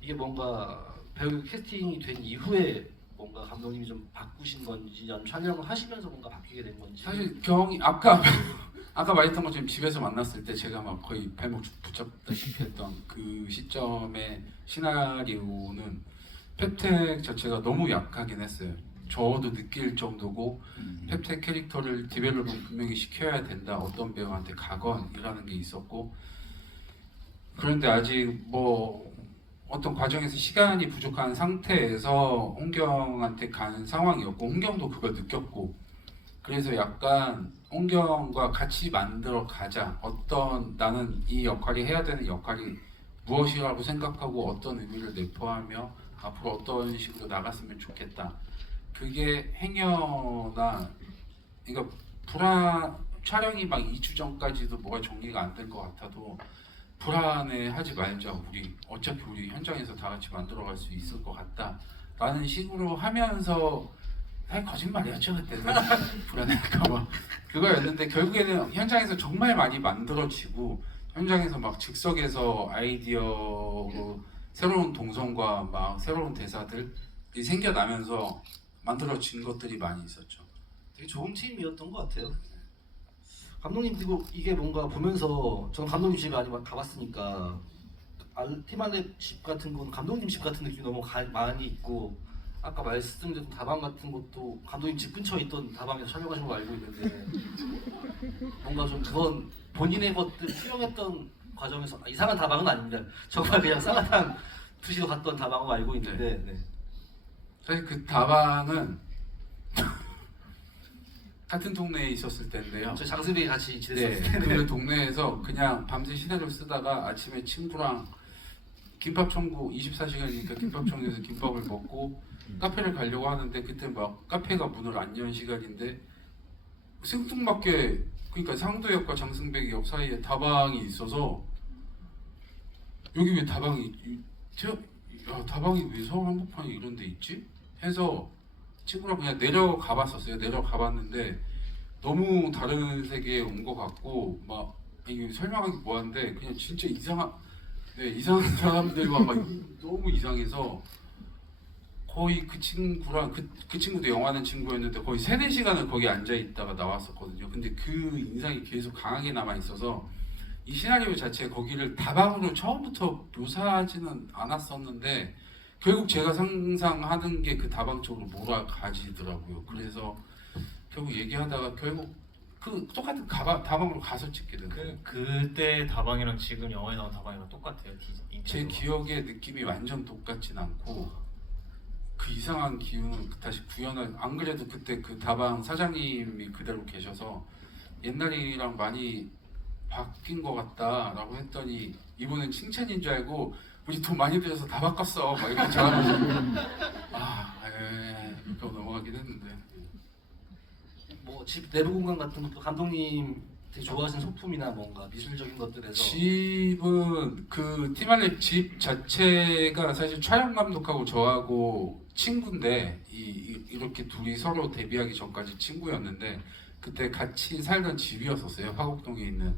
이게 뭔가 배우 캐스팅이 된 이후에 뭔가 감독님이 좀 바꾸신 건지 아니면 촬영을 하시면서 뭔가 바뀌게 된 건지. 사실 경이 아까 말했던 것처럼 집에서 만났을 때 제가 막 거의 발목 붙잡다시피 했던 그 시점의 시나리오는 펩텍 자체가 너무 약하긴 했어요. 저도 느낄 정도고 펩텍 캐릭터를 디벨롭은 분명히 시켜야 된다. 어떤 배우한테 가건이라는 게 있었고 그런데 아직 뭐 어떤 과정에서 시간이 부족한 상태에서 홍경한테 가는 상황이었고 홍경도 그걸 느꼈고 그래서 약간 홍경과 같이 만들어 가자. 나는 이 역할이 해야 되는 역할이 무엇이라고 생각하고 어떤 의미를 내포하며 앞으로 어떤 식으로 나갔으면 좋겠다. 그게 행여나 그러니까 촬영이 막 2주 전까지도 뭐가 정리가 안 될 것 같아도 불안해하지 말자. 어차피 우리 현장에서 다 같이 만들어갈 수 있을 것 같다. 라는 식으로 하면서 사실 거짓말이었죠 그때는 불안할까봐 그거였는데 결국에는 현장에서 정말 많이 만들어지고 현장에서 막 즉석에서 아이디어 새로운 동선과 막 새로운 대사들이 생겨나면서 만들어진 것들이 많이 있었죠. 되게 좋은 팀이었던 것 같아요. 감독님 그리고 이게 뭔가 보면서 저는 감독님 집을 많이 가봤으니까 티말랩 집 같은 건 감독님 집 같은 느낌이 너무 많이 있고 아까 말씀드린 다방 같은 것도 감독님 집 근처에 있던 다방에서 촬영하신 걸로 알고 있는데 뭔가 좀 그건 본인의 것들 수용했던 과정에서 이상한 다방은 아닙니다. 정말 그냥 쌍화탕 드시러 갔던 다방으로 알고 있는데 네. 사실 그 다방은 같은 동네에 있었을 때인데요. 저희 장수비 같이 네, 지냈었을 텐데 그 동네에서 그냥 밤새 시내를 쓰다가 아침에 친구랑 김밥 천국 24시간이니까 김밥 천국에서 김밥을 먹고 카페를 가려고 하는데 그때 막 카페가 문을 안 연 시간인데 생뚱맞게 그러니까 상도역과 장승백역 사이에 다방이 있어서 여기 왜 다방이 다방이 왜 서울 한복판에 이런 데 있지? 해서 친구랑 그냥 내려가 봤었어요. 내려가 봤는데 너무 다른 세계에 온 것 같고 막 이게 설명하기 뭐한데 그냥 진짜 이상한 사람들과 막 너무 이상해서 거의 그 친구랑 그 친구도 영화하는 친구였는데 거의 3-4시간을 거기 앉아 있다가 나왔었거든요. 근데 그 인상이 계속 강하게 남아 있어서 이 시나리오 자체에 거기를 다방으로 처음부터 묘사하지는 않았었는데 결국 제가 상상하는 게 그 다방 쪽으로 몰아가지더라고요. 그래서 결국 얘기하다가 결국 그 똑같은 다방으로 가서 찍게 된 거예요. 그때 다방이랑 지금 영화에 나온 다방이랑 똑같아요. 제 기억의 느낌이 완전 똑같진 않고 그 이상한 기운은 다시 구현을 안 그래도 그때 그 다방 사장님이 그대로 계셔서 옛날이랑 많이 바뀐 것 같다라고 했더니 이분은 칭찬인 줄 알고 우리 돈 많이 들여서 다 바꿨어 막 이렇게 저하면서 이렇게 넘어가긴 했는데 뭐 집 내부 공간 같은 것도 감독님 되게 좋아하시는 소품이나 뭔가 미술적인 것들에서 집은 그 티말랩 집 자체가 사실 촬영 감독하고 저하고 친구인데 이렇게 둘이 서로 데뷔하기 전까지 친구였는데 그때 같이 살던 집이었었어요. 화곡동에 있는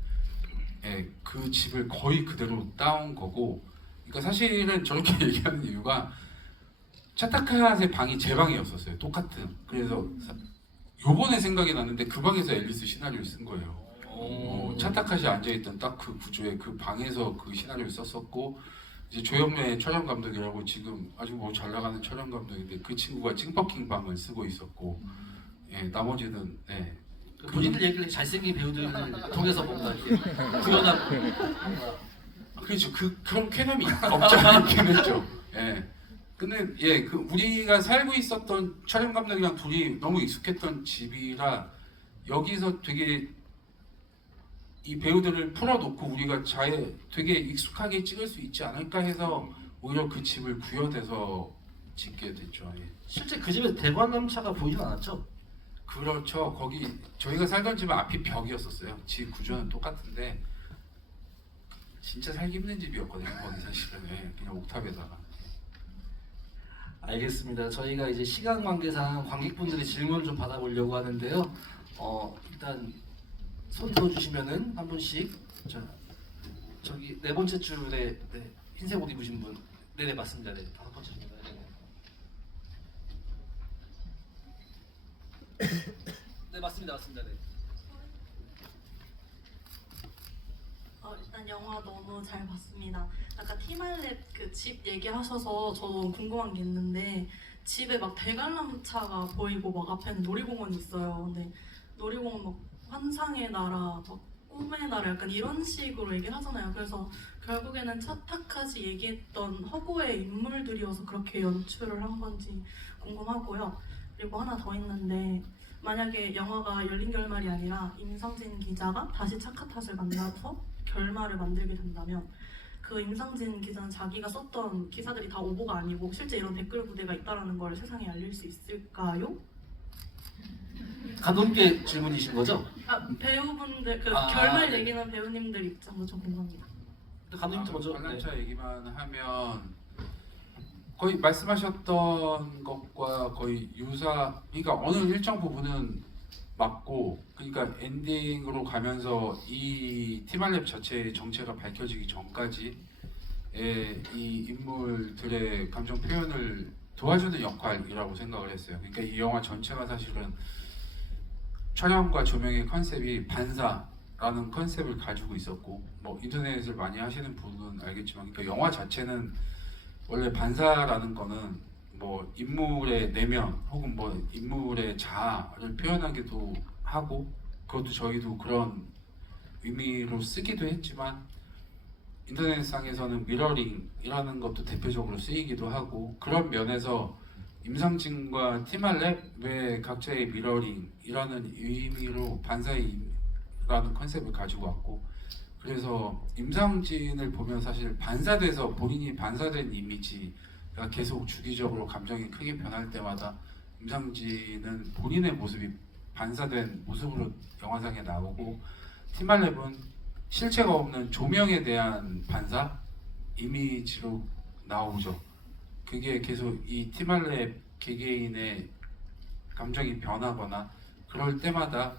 그 집을 거의 그대로 따온 거고 그러니까 사실은 저렇게 얘기하는 이유가 차타카의 방이 제 방이었었어요. 똑같은. 그래서 요번에 생각이 났는데 그 방에서 앨리스 시나리오를 쓴 거예요. 차타카시 앉아있던 딱 그 구조에 그 방에서 그 시나리오를 썼었고 이제 조영래 촬영 감독이라고 지금 아주 뭐 잘 나가는 촬영 감독인데 그 친구가 찡버킹 방을 쓰고 있었고 나머지는 본인들 얘기를 잘생긴 배우들을 통해서 뭔가 이렇게 구현하고 그렇죠. 그런 쾌감이 없지 않긴 했죠. 근데 그 우리가 살고 있었던 촬영 감독이랑 둘이 너무 익숙했던 집이라 여기서 되게 이 배우들을 풀어놓고 우리가 되게 익숙하게 찍을 수 있지 않을까 해서 오히려 그 집을 구현해서 짓게 됐죠. 실제 그 집에 대관람차가 보이진 않았죠? 그렇죠. 거기 저희가 살던 집은 앞이 벽이었었어요. 집 구조는 똑같은데 진짜 살기 힘든 집이었거든요. 거기 사실은 그냥 옥탑에다가. 알겠습니다. 저희가 이제 시간 관계상 관객분들의 질문을 좀 받아보려고 하는데요. 일단 손 들어주시면은 한 분씩 저기 4번째 줄에 흰색 옷 입으신 분. 네네 맞습니다. 네 5번째입니다. 네 맞습니다. 맞습니다. 네. 일단 영화 너무 잘 봤습니다. 아까 티말랩 그 집 얘기하셔서 저도 궁금한 게 있는데 집에 막 대관람차가 보이고 막 앞에는 놀이공원이 있어요. 근데 놀이공원 막 환상의 나라, 막 꿈의 나라 약간 이런 식으로 얘기를 하잖아요. 그래서 결국에는 차타카시 얘기했던 허구의 인물들이어서 그렇게 연출을 한 건지 궁금하고요. 그리고 하나 더 있는데 만약에 영화가 열린 결말이 아니라 임상진 기자가 다시 차카탓을 만나서 결말을 만들게 된다면 그 임상진 기자는 자기가 썼던 기사들이 다 오보가 아니고 실제 이런 댓글 부대가 있다는 걸 세상에 알릴 수 있을까요? 감독님께 질문이신 거죠? 배우분들 네. 결말 얘기는 배우님들 입장도 좀 궁금합니다. 감독님도 먼저. 관람차 얘기만 하면 거의 말씀하셨던 것과 거의 그러니까 어느 일정 부분은 맞고 그러니까 엔딩으로 가면서 이 티말랩 자체의 정체가 밝혀지기 전까지 이 인물들의 감정 표현을 도와주는 역할이라고 생각을 했어요. 그러니까 이 영화 전체가 사실은 촬영과 조명의 컨셉이 반사 라는 컨셉을 가지고 있었고, 뭐 인터넷을 많이 하시는 분은 알겠지만, 그러니까 영화 자체는 원래 반사라는 거는 뭐 인물의 내면 혹은 뭐 인물의 자아를 표현하기도 하고, 그것도 저희도 그런 의미로 쓰기도 했지만, 인터넷상에서는 미러링이라는 것도 대표적으로 쓰이기도 하고, 그런 면에서 임상진과 티말랩의 각자의 미러링이라는 의미로 반사이라는 컨셉을 가지고 왔고, 그래서 임상진을 보면 사실 반사돼서 본인이 반사된 이미지가 계속 주기적으로 감정이 크게 변할 때마다 임상진은 본인의 모습이 반사된 모습으로 영화상에 나오고, 티말랩은 실체가 없는 조명에 대한 반사 이미지로 나오죠. 그게 계속 이 티말랩 개개인의 감정이 변하거나 그럴 때마다,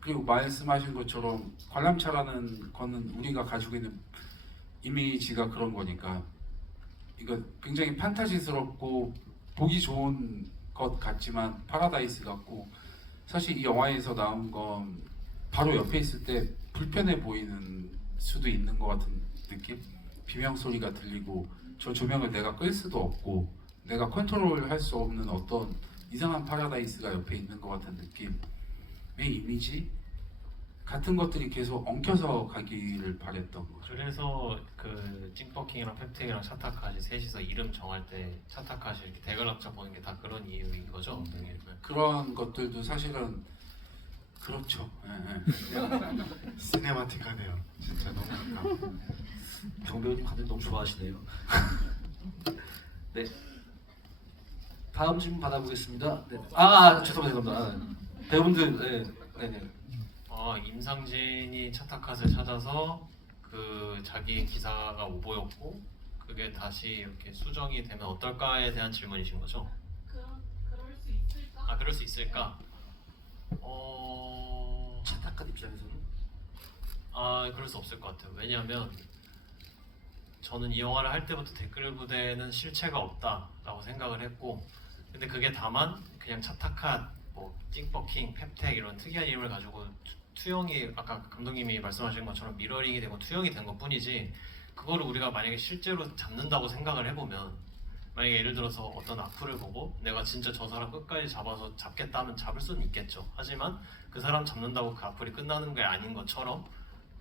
그리고 말씀하신 것처럼 관람차라는 거는 우리가 가지고 있는 이미지가 그런 거니까 이거 굉장히 판타지스럽고 보기 좋은 것 같지만 파라다이스 같고, 사실 이 영화에서 나온 건 바로 옆에 있을 때 불편해 보이는 수도 있는 것 같은 느낌? 비명 소리가 들리고 저 조명을 내가 끌 수도 없고 내가 컨트롤할 수 없는 어떤 이상한 파라다이스가 옆에 있는 것 같은 느낌의 이미지 같은 것들이 계속 엉켜서 가기를 바랬던 거죠. 그래서 그 찡버킹이랑 펩텍이랑 차타카시 셋이서 이름 정할 때 차타카시 이렇게 대관람차 보는 게 다 그런 이유인 거죠? 그런 것들도 사실은 그렇죠. 예. 시네마틱하네요. 진짜 너무. 정 배우님 다들 너무 좋아하시네요. 네. 다음 질문 받아보겠습니다. 네. 죄송합니다. 배우분들, 네. 임상진이 차타카를 찾아서 그 자기 기사가 오보였고 그게 다시 이렇게 수정이 되면 어떨까에 대한 질문이신 거죠? 그럴 수 있을까? 그럴 수 있을까? 차타칸 입장에서는 그럴 수 없을 것 같아요. 왜냐하면 저는 이 영화를 할 때부터 댓글 부대는 실체가 없다라고 생각을 했고, 근데 그게 다만 그냥 차타칸, 뭐 찡버킹, 펩텍 이런 특이한 이름을 가지고 투영이 아까 감독님이 말씀하신 것처럼 미러링이 되고 투영이 된 것뿐이지, 그거를 우리가 만약에 실제로 잡는다고 생각을 해보면, 만약에 예를 들어서 어떤 악플을 보고 내가 진짜 저 사람 끝까지 잡아서 잡겠다 하면 잡을 수는 있겠죠. 하지만 그 사람 잡는다고 그 악플이 끝나는 게 아닌 것처럼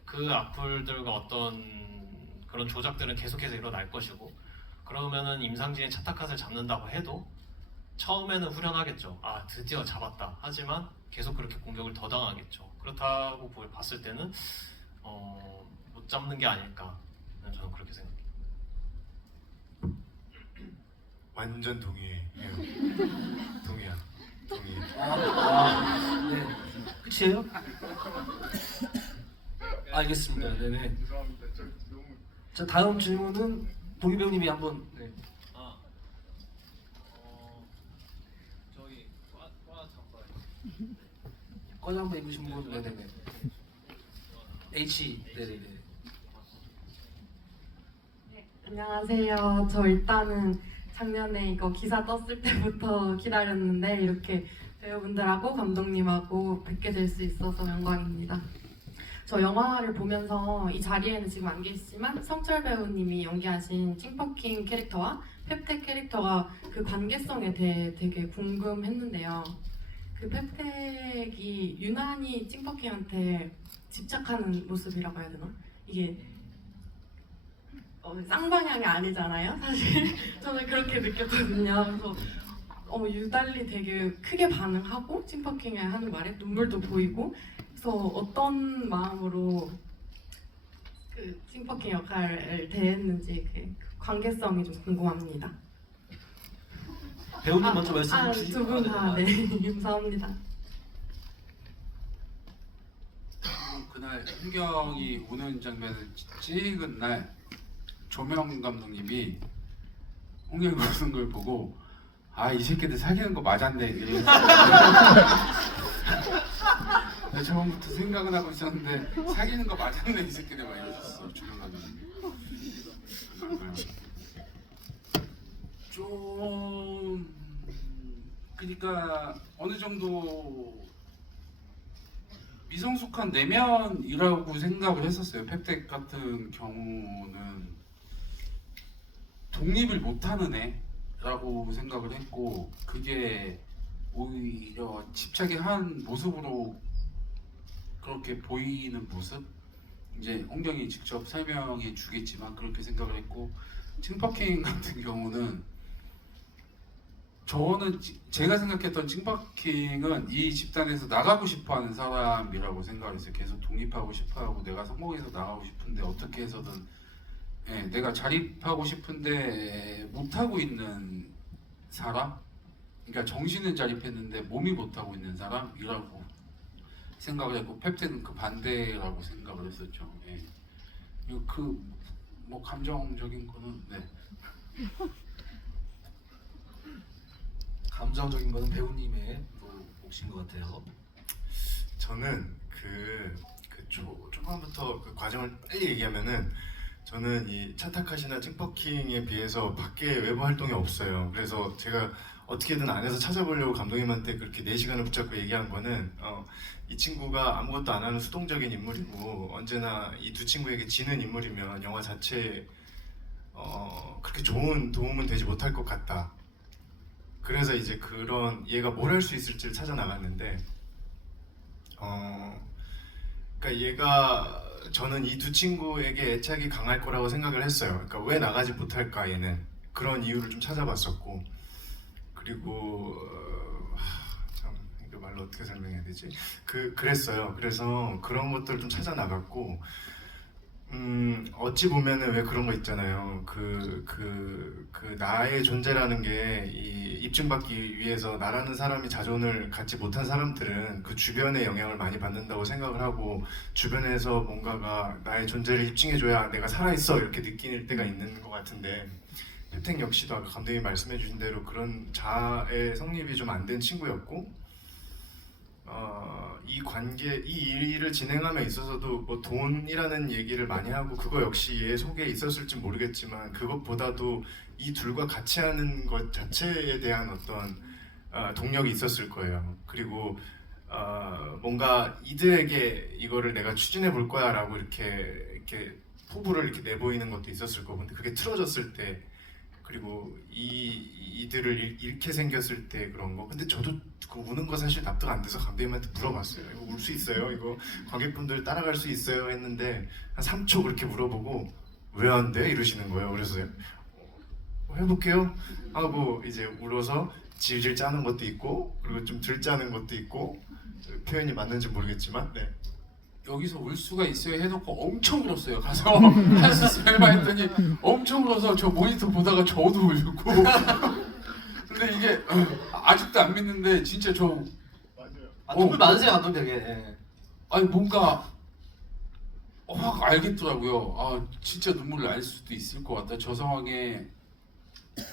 그 악플들과 어떤 그런 조작들은 계속해서 일어날 것이고, 그러면은 임상진의 차타칸을 잡는다고 해도 처음에는 후련하겠죠. 드디어 잡았다. 하지만 계속 그렇게 공격을 더 당하겠죠. 그렇다고 봤을 때는 못 잡는 게 아닐까, 저는 그렇게 생각해요. 완전 동의해. 동의야. 동의. 네. 끝이에요? 알겠습니다. 네네. 죄송합니다. 저 너무. 자, 다음 질문은 동희 배우님이 한번. 네. 저기 과 잠깐. 과자 한번 입으신 분. 네네네. H. 네네네. 네, 안녕하세요. 저 일단은 작년에 이거 기사 떴을 때부터 기다렸는데 이렇게 배우분들하고 감독님하고 뵙게 될 수 있어서 영광입니다. 저 영화를 보면서 이 자리에는 지금 안 계시지만 성철 배우님이 연기하신 찡버킹 캐릭터와 펩텍 캐릭터가 그 관계성에 대해 되게 궁금했는데요. 그 펩텍이 유난히 찡버킹한테 집착하는 모습이라고 해야 되나? 이게 쌍방향이 아니잖아요, 사실. 저는 그렇게 느꼈거든요. 그래서 유달리 되게 크게 반응하고 찡버킹이 하는 말에 눈물도 보이고, 그래서 어떤 마음으로 그 찡버킹 역할을 대했는지 그 관계성이 좀 궁금합니다. 배우님 먼저 말씀 주시죠. 두 분 다 네, 감사합니다. 그날 흥경이 우는 장면을 찍은 날 조명 감독님이 홍경이 우는 걸 보고 이 새끼들 사귀는 거 맞았네 이러면서 처음부터 생각은 하고 있었는데 사귀는 거 맞았네 이 새끼들 막 이러셨어 조명 감독님이. 좀 그러니까 어느 정도 미성숙한 내면이라고 생각을 했었어요. 펩텍 같은 경우는 독립을 못하는 애라고 생각을 했고, 그게 오히려 집착의 한 모습으로 그렇게 보이는 모습, 이제 홍경이 직접 설명해 주겠지만 그렇게 생각을 했고, 찡퍼킹 같은 경우는 저는 제가 생각했던 찡퍼킹은 이 집단에서 나가고 싶어하는 사람이라고 생각을 했어요. 계속 독립하고 싶어하고 내가 성공해서 나가고 싶은데 어떻게 해서든 내가 자립하고 싶은데 못하고 있는 사람? 그러니까 정신은 자립했는데 몸이 못하고 있는 사람이라고 생각을 했고, 펩텍은 그 반대라고 생각을 했었죠. 뭐 감정적인 거는 감정적인 거는 배우님의 몫인 것 같아요. 저는 초반부터 그 과정을 빨리 얘기하면은 저는 이 차타카시나 찡퍼킹에 비해서 밖에 외부 활동이 없어요. 그래서 제가 어떻게든 안에서 찾아보려고 감독님한테 그렇게 4시간을 붙잡고 얘기한 거는 이 친구가 아무것도 안 하는 수동적인 인물이고 언제나 이 두 친구에게 지는 인물이면 영화 자체에 그렇게 좋은 도움은 되지 못할 것 같다. 그래서 이제 그런 얘가 뭘 할 수 있을지를 찾아 나갔는데 그러니까 저는 이 두 친구에게 애착이 강할 거라고 생각을 했어요. 그러니까 왜 나가지 못할까 얘는, 그런 이유를 좀 찾아봤었고, 그리고 참 이거 말로 어떻게 설명해야 되지? 그랬어요. 그래서 그런 것들을 좀 찾아 나갔고, 어찌 보면은 왜 그런 거 있잖아요. 나의 존재라는 게 이 입증받기 위해서 나라는 사람이 자존을 갖지 못한 사람들은 그 주변의 영향을 많이 받는다고 생각을 하고, 주변에서 뭔가가 나의 존재를 입증해줘야 내가 살아있어 이렇게 느낄 때가 있는 것 같은데, 펩텍 역시도 아까 감독님이 말씀해주신 대로 그런 자아의 성립이 좀 안 된 친구였고, 이 관계, 이 일을 진행함에 있어서도 뭐 돈이라는 얘기를 많이 하고 그거 역시 얘 속에 있었을지 모르겠지만, 그것보다도 이 둘과 같이 하는 것 자체에 대한 어떤 동력이 있었을 거예요. 그리고 뭔가 이들에게 이거를 내가 추진해 볼 거야라고 이렇게 포부를 이렇게 내보이는 것도 있었을 거고, 근데 그게 틀어졌을 때, 그리고 이들을 잃게 생겼을 때 그런 거. 근데 저도 그 우는 거 사실 납득 안 돼서 감독님한테 물어봤어요. 이거 울 수 있어요? 이거 관객분들 따라갈 수 있어요? 했는데 한 3초 그렇게 물어보고 왜 안 돼? 이러시는 거예요. 그래서 해볼게요 하고 이제 울어서 질질 짜는 것도 있고, 그리고 좀 덜 짜는 것도 있고, 표현이 맞는지 모르겠지만 여기서 울 수가 있어요 해놓고 엄청 울었어요. 가서 할 수 있으면 해봐 했더니 엄청 울어서 저 모니터 보다가 저도 울고. 근데 이게 아직도 안 믿는데 진짜 눈물 많으세요 감독님 되게. 아니 뭔가 확 알겠더라고요. 진짜 눈물을 날 수도 있을 것 같다. 저 상황에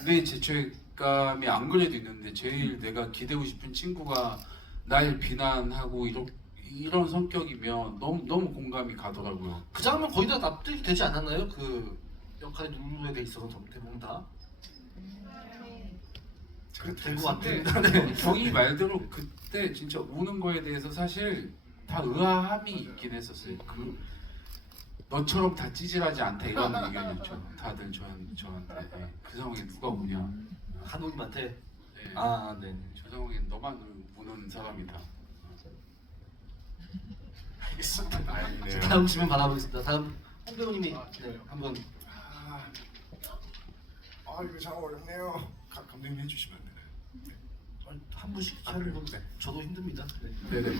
내 죄책감이 안 그래도 있는데 제일 내가 기대고 싶은 친구가 날 비난하고 이런 성격이면 너무 공감이 가더라고요. 그 장면 거의 다 납득이 되지 않았나요? 그 역할의 눈물에 있어서 대부분 다. 된것 같습니다. 네. 경희 말대로 그때 진짜 우는 거에 대해서 사실 다 의아함이 있긴 했었어요. 너처럼 다 찌질하지 않다 이런 의견이었죠. 다들 저한테 그 상황에 누가 우냐. 감독님한테. 네. 네. 저 상황에 너만 우는 사람이다. 알겠습니다. 아니네요. 다음 질문 받아보겠습니다. 다음 홍 배우님이 한번. 이거 참 어렵네요. 감독님 해주시면 안 되나요? 한 분씩 하는 건 네. 저도 힘듭니다. 네. 네네.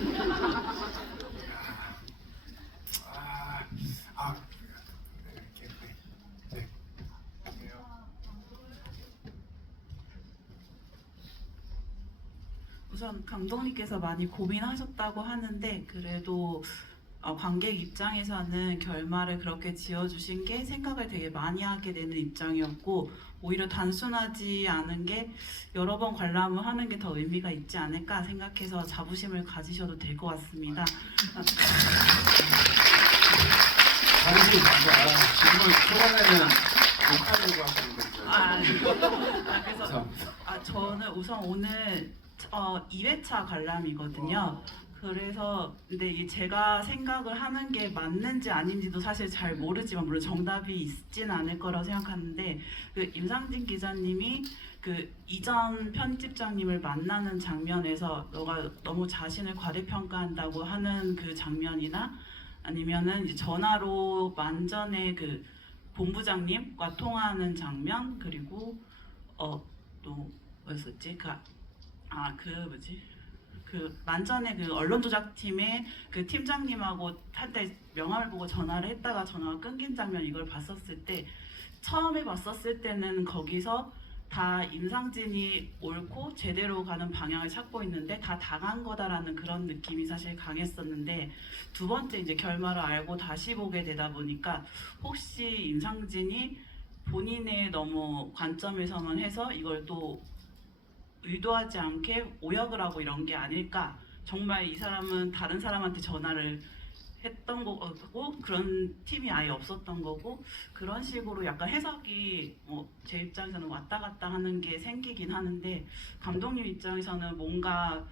네. 우선 감독님께서 많이 고민하셨다고 하는데 그래도 관객 입장에서는 결말을 그렇게 지어주신 게 생각을 되게 많이 하게 되는 입장이었고, 오히려 단순하지 않은 게 여러 번 관람을 하는 게 더 의미가 있지 않을까 생각해서 자부심을 가지셔도 될 것 같습니다. 질문 초반에는 녹화되고 하시는 거죠? 그래서 저는 우선 오늘 2회차 관람이거든요. 그래서 근데 이게 제가 생각을 하는 게 맞는지 아닌지도 사실 잘 모르지만 물론 정답이 있진 않을 거라고 생각하는데 그 임상진 기자님이 그 이전 편집장님을 만나는 장면에서 너가 너무 자신을 과대평가한다고 하는 그 장면이나 아니면은 이제 전화로 만전의 그 본부장님과 통화하는 장면 그리고 또 뭐였었지 그 만전의 그 언론조작팀의 그 팀장님하고 한때 명함을 보고 전화를 했다가 전화가 끊긴 장면 이걸 봤었을 때 처음에 봤었을 때는 거기서 다 임상진이 옳고 제대로 가는 방향을 찾고 있는데 다 당한 거다라는 그런 느낌이 사실 강했었는데 두 번째 이제 결말을 알고 다시 보게 되다 보니까 혹시 임상진이 본인의 너무 관점에서만 해서 이걸 또 의도하지 않게 오역을 하고 이런 게 아닐까 정말 이 사람은 다른 사람한테 전화를 했던 거고 그런 팀이 아예 없었던 거고 그런 식으로 약간 해석이 제 입장에서는 왔다 갔다 하는 게 생기긴 하는데 감독님 입장에서는 뭔가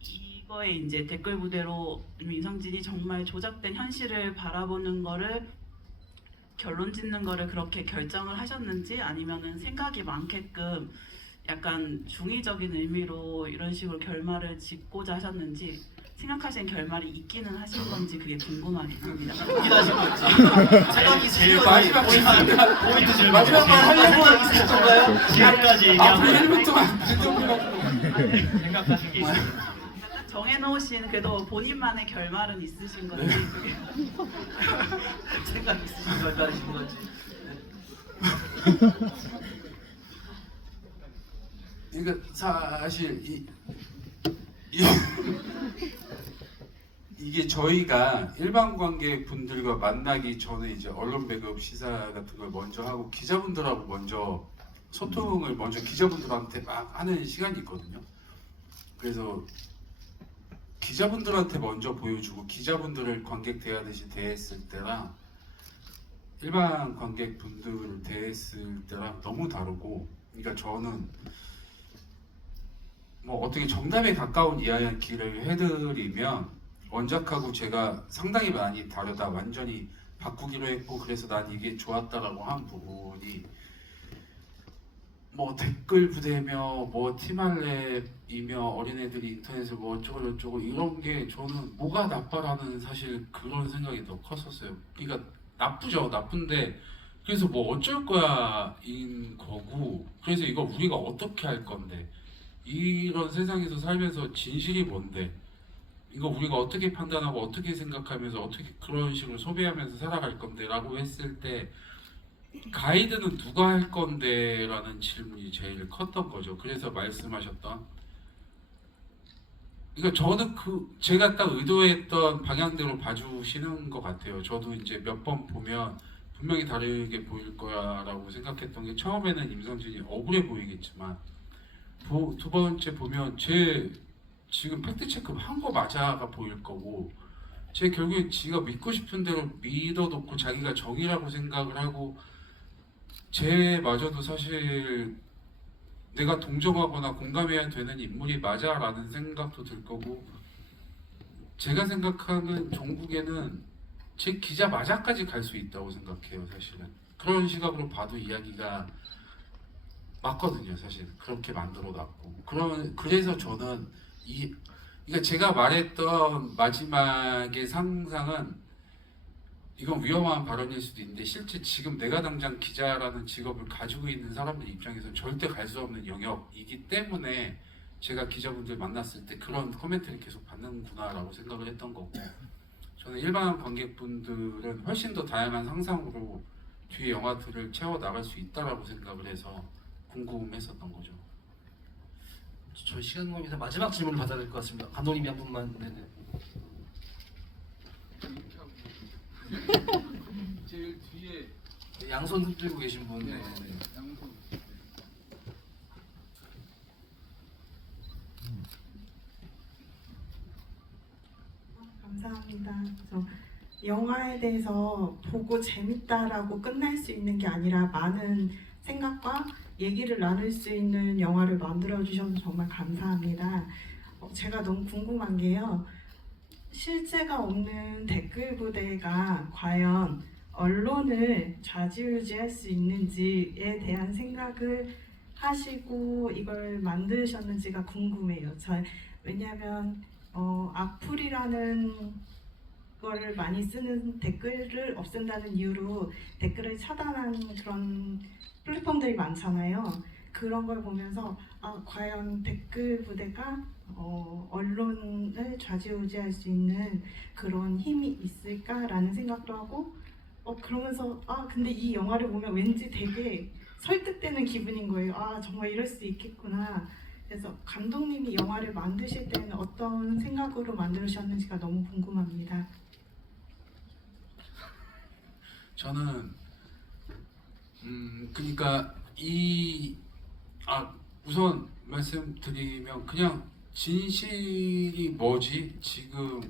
이거에 이제 댓글 부대로 임상진이 정말 조작된 현실을 바라보는 거를 결론 짓는 거를 그렇게 결정을 하셨는지 아니면은 생각이 많게끔 약간 중의적인 의미로 이런 식으로 결말을 짓고자 하셨는지 생각하시는 결말이 있기는 하신 건지 그게 궁금하긴 합니다. 웃긴 하신 건지 생각이 제일 마지막 포인트 질문. 마지막 말 하려고 있으신 건가요? 지금까지 얘기한 또 생각하신 게 있어요. 정해놓으신 그래도 본인만의 결말은 있으신 건지 그게 생각 있으신 결말이신 건지. 그러니까 사실 이게 저희가 일반 관객분들과 만나기 전에 이제 언론 배급 시사 같은 걸 먼저 하고 기자분들하고 먼저 소통을 먼저 기자분들한테 막 하는 시간이 있거든요. 그래서 기자분들한테 먼저 보여주고 기자분들을 관객 대하듯이 대했을 때랑 일반 관객분들을 대했을 때랑 너무 다르고, 그러니까 저는 뭐 어떻게 정답에 가까운 이야기를 해드리면 원작하고 제가 상당히 많이 다르다, 완전히 바꾸기로 했고 그래서 난 이게 좋았다라고 한 부분이 뭐 댓글 부대며 뭐 티말랩이며 어린애들이 인터넷에 뭐 어쩌고 저쩌고 이런 게 저는 뭐가 나빠라는 사실 그런 생각이 더 컸었어요. 그러니까 나쁘죠, 나쁜데 그래서 뭐 어쩔 거야인 거고, 그래서 이거 우리가 어떻게 할 건데, 이런 세상에서 살면서 진실이 뭔데, 이거 우리가 어떻게 판단하고 어떻게 생각하면서 어떻게 그런 식으로 소비하면서 살아갈 건데 라고 했을 때 가이드는 누가 할 건데 라는 질문이 제일 컸던 거죠. 그래서 말씀하셨던, 그러니까 저는 제가 딱 의도했던 방향대로 봐주시는 것 같아요. 저도 이제 몇 번 보면 분명히 다르게 보일 거야라고 생각했던 게, 처음에는 임상진이 억울해 보이겠지만 두 번째 보면 제 지금 팩트체크 한 거 맞아가 보일 거고, 제 결국에 지가 믿고 싶은 대로 믿어놓고 자기가 정의라고 생각을 하고 쟤마저도 사실 내가 동정하거나 공감해야 되는 인물이 맞아라는 생각도 들 거고, 제가 생각하는 종국에는 제 기자 맞아까지 갈 수 있다고 생각해요. 사실은 그런 시각으로 봐도 이야기가 맞거든요. 사실 그렇게 만들어놨고, 그래서 저는 그러니까 제가 말했던 마지막의 상상은 이건 위험한 발언일 수도 있는데, 실제 지금 내가 당장 기자라는 직업을 가지고 있는 사람들 입장에서는 절대 갈 수 없는 영역이기 때문에 제가 기자분들 만났을 때 그런 코멘트를 계속 받는구나라고 생각을 했던 거고, 저는 일반 관객분들은 훨씬 더 다양한 상상으로 뒤에 영화들을 채워 나갈 수 있다라고 생각을 해서 궁금했었던 거죠. 저희 시간 관계상 마지막 질문을 받아야 될 것 같습니다. 감독님이 한 분만. 네네. 제일 뒤에 양손 흔들고 계신 분. 네. 양손. 감사합니다. 영화에 대해서 보고 재밌다라고 끝날 수 있는 게 아니라 많은 생각과 얘기를 나눌 수 있는 영화를 만들어 주셔서 정말 감사합니다. 제가 너무 궁금한 게요. 실체가 없는 댓글 부대가 과연 언론을 좌지우지할 수 있는지에 대한 생각을 하시고 이걸 만드셨는지가 궁금해요. 왜냐하면 악플이라는 거를 많이 쓰는 댓글을 없앤다는 이유로 댓글을 차단한 그런 플랫폼들이 많잖아요. 그런 걸 보면서 과연 댓글 부대가 언론을 좌지우지할 수 있는 그런 힘이 있을까라는 생각도 하고 그러면서 근데 이 영화를 보면 왠지 되게 설득되는 기분인 거예요. 정말 이럴 수 있겠구나. 그래서 감독님이 영화를 만드실 때는 어떤 생각으로 만드셨는지가 너무 궁금합니다. 저는 그러니까 우선 말씀드리면 그냥 진실이 뭐지 지금,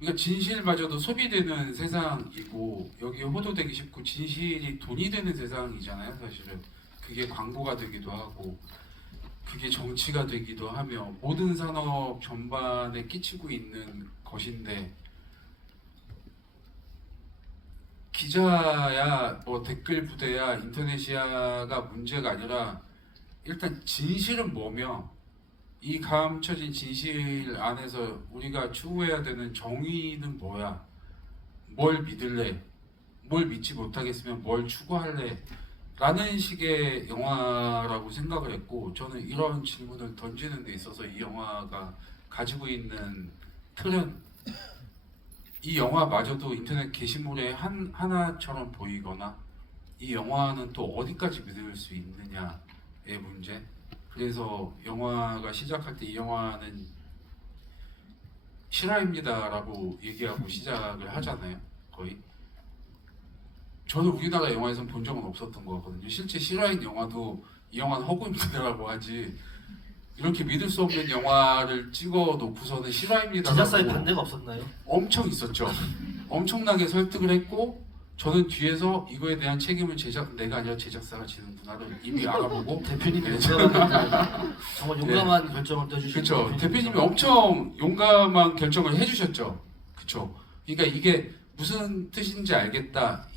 그러니까 진실마저도 소비되는 세상이고 여기에 호도되기 쉽고 진실이 돈이 되는 세상이잖아요. 사실은 그게 광고가 되기도 하고 그게 정치가 되기도 하며 모든 산업 전반에 끼치고 있는 것인데, 기자야 뭐 댓글 부대야 인터넷이야가 문제가 아니라 일단 진실은 뭐며 이 감춰진 진실 안에서 우리가 추구해야 되는 정의는 뭐야, 뭘 믿을래, 뭘 믿지 못하겠으면 뭘 추구할래 라는 식의 영화라고 생각을 했고, 저는 이런 질문을 던지는 데 있어서 이 영화가 가지고 있는 틀은 이 영화마저도 인터넷 게시물의 하나처럼 보이거나 이 영화는 또 어디까지 믿을 수 있느냐의 문제. 그래서 영화가 시작할 때 이 영화는 실화입니다라고 얘기하고 시작을 하잖아요. 거의. 저는 우리나라 영화에서는 본 적은 없었던 것 같거든요. 실제 실화인 영화도 이 영화는 허구입니다라고 하지, 이렇게 믿을 수 없는 영화를 찍어 놓고서는 실화입니다라고 제작사의 반대가 없었나요? 엄청 있었죠. 엄청나게 설득을 했고, 저는 뒤에서 이거에 대한 책임은 내가 아니라 제작사가 지는구나를 이미 알아보고 대표님이 네. 정말 용감한 결정을 해주신 그렇죠. 대표님이 엄청 용감한 결정을 해주셨죠. 그렇죠. 그러니까 이게 무슨 뜻인지 알겠다.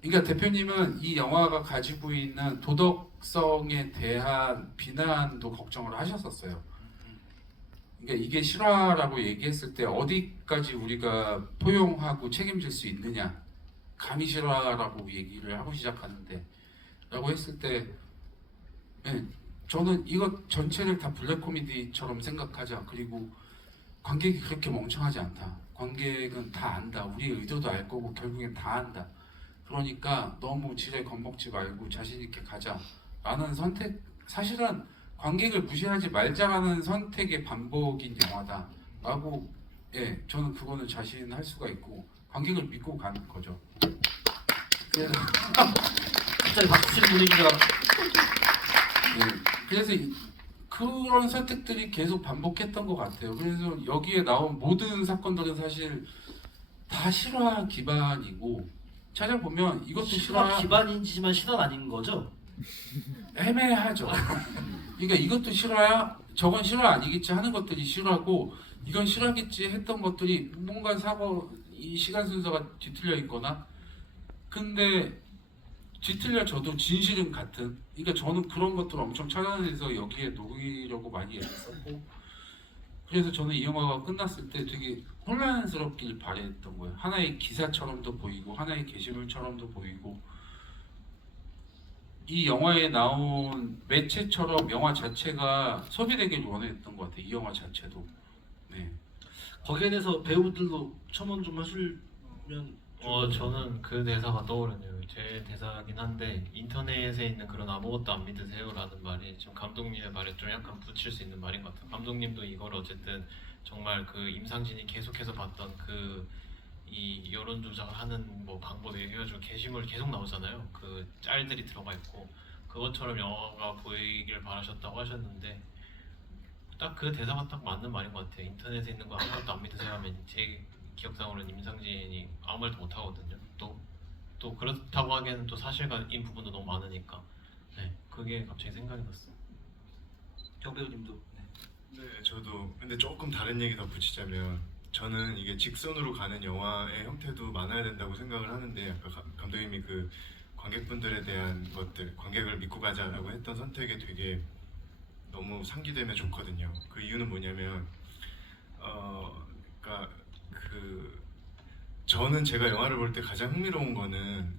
그러니까 대표님은 이 영화가 가지고 있는 도덕성에 대한 비난도 걱정을 하셨었어요. 그러니까 이게 실화라고 얘기했을 때 어디까지 우리가 포용하고 책임질 수 있느냐, 감히 실화라고 얘기를 하고 시작하는데 라고 했을 때 저는 이것 전체를 다 블랙 코미디처럼 생각하자. 그리고 관객이 그렇게 멍청하지 않다. 관객은 다 안다. 우리의 의도도 알 거고 결국엔 다 안다. 그러니까 너무 지레 겁먹지 말고 자신 있게 가자 라는 선택, 사실은 관객을 무시하지 말자라는 선택의 반복인 영화다 라고, 저는 그거는 자신할 수가 있고 관객을 믿고 가는 거죠. 그래서 갑자기 박수 치는 분위기가. 그래서 그런 선택들이 계속 반복했던 것 같아요. 그래서 여기에 나온 모든 사건들은 사실 다 실화 기반이고, 찾아보면 이것도 실화 기반이지만 실화는 아닌 거죠? 애매하죠. 그러니까 이것도 실화야, 저건 실화 아니겠지 하는 것들이 실화고, 이건 실화겠지 했던 것들이 뭔가 이 시간 순서가 뒤틀려 있거나, 근데 뒤틀려져도 진실은 같은. 그러니까 저는 그런 것들을 엄청 찾아내서 여기에 녹이려고 많이 애썼고, 그래서 저는 이 영화가 끝났을 때 되게 혼란스럽길 바랬던 거예요. 하나의 기사처럼도 보이고 하나의 게시물처럼도 보이고, 이 영화에 나온 매체처럼 영화 자체가 소비되길 원했던 것 같아요. 이 영화 자체도. 네. 거기에 대해서 배우들도 첨언 좀 하시면. 저는 그 대사가 떠오르네요. 제 대사긴 한데, 인터넷에 있는 그런 아무것도 안 믿으세요라는 말이 지금 감독님의 말에 좀 약간 붙일 수 있는 말인 것 같아요. 감독님도 이걸 어쨌든 정말 그 임상진이 계속해서 봤던 이 여론 조작을 하는 뭐 방법에 해가지고 게시물 계속 나오잖아요. 그 짤들이 들어가 있고, 그것처럼 영화가 보이길 바라셨다고 하셨는데, 딱 그 대사가 딱 맞는 말인 것 같아요. 인터넷에 있는 거 아무것도 안 믿으세요 하면 제 기억상으로는 임상진이 아무 말도 못 하거든요. 또 그렇다고 하기에는 또 사실관인 부분도 너무 많으니까, 그게 갑자기 생각이 났어요. 정 배우님도. 네, 저도 근데 조금 다른 얘기 덧붙이자면 저는 이게 직선으로 가는 영화의 형태도 많아야 된다고 생각을 하는데 아까 감독님이 그 관객분들에 대한 것들, 관객을 믿고 가자라고 했던 선택에 되게 너무 상기되면 좋거든요. 그 이유는 뭐냐면 그러니까 그 저는 제가 영화를 볼 때 가장 흥미로운 거는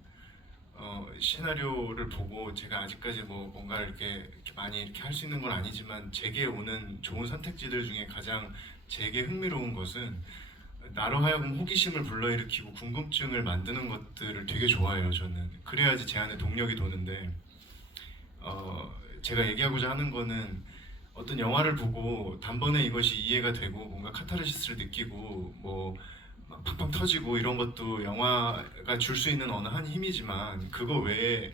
시나리오를 보고 제가 아직까지 뭐 뭔가 이렇게 많이 이렇게 할 수 있는 건 아니지만 제게 오는 좋은 선택지들 중에 가장 제게 흥미로운 것은 나로 하여금 호기심을 불러일으키고 궁금증을 만드는 것들을 되게 좋아해요. 저는 그래야지 제 안에 동력이 도는데 제가 얘기하고자 하는 거는 어떤 영화를 보고 단번에 이것이 이해가 되고 뭔가 카타르시스를 느끼고 뭐 막 팡팡 터지고 이런 것도 영화가 줄 수 있는 어느 한 힘이지만 그거 외에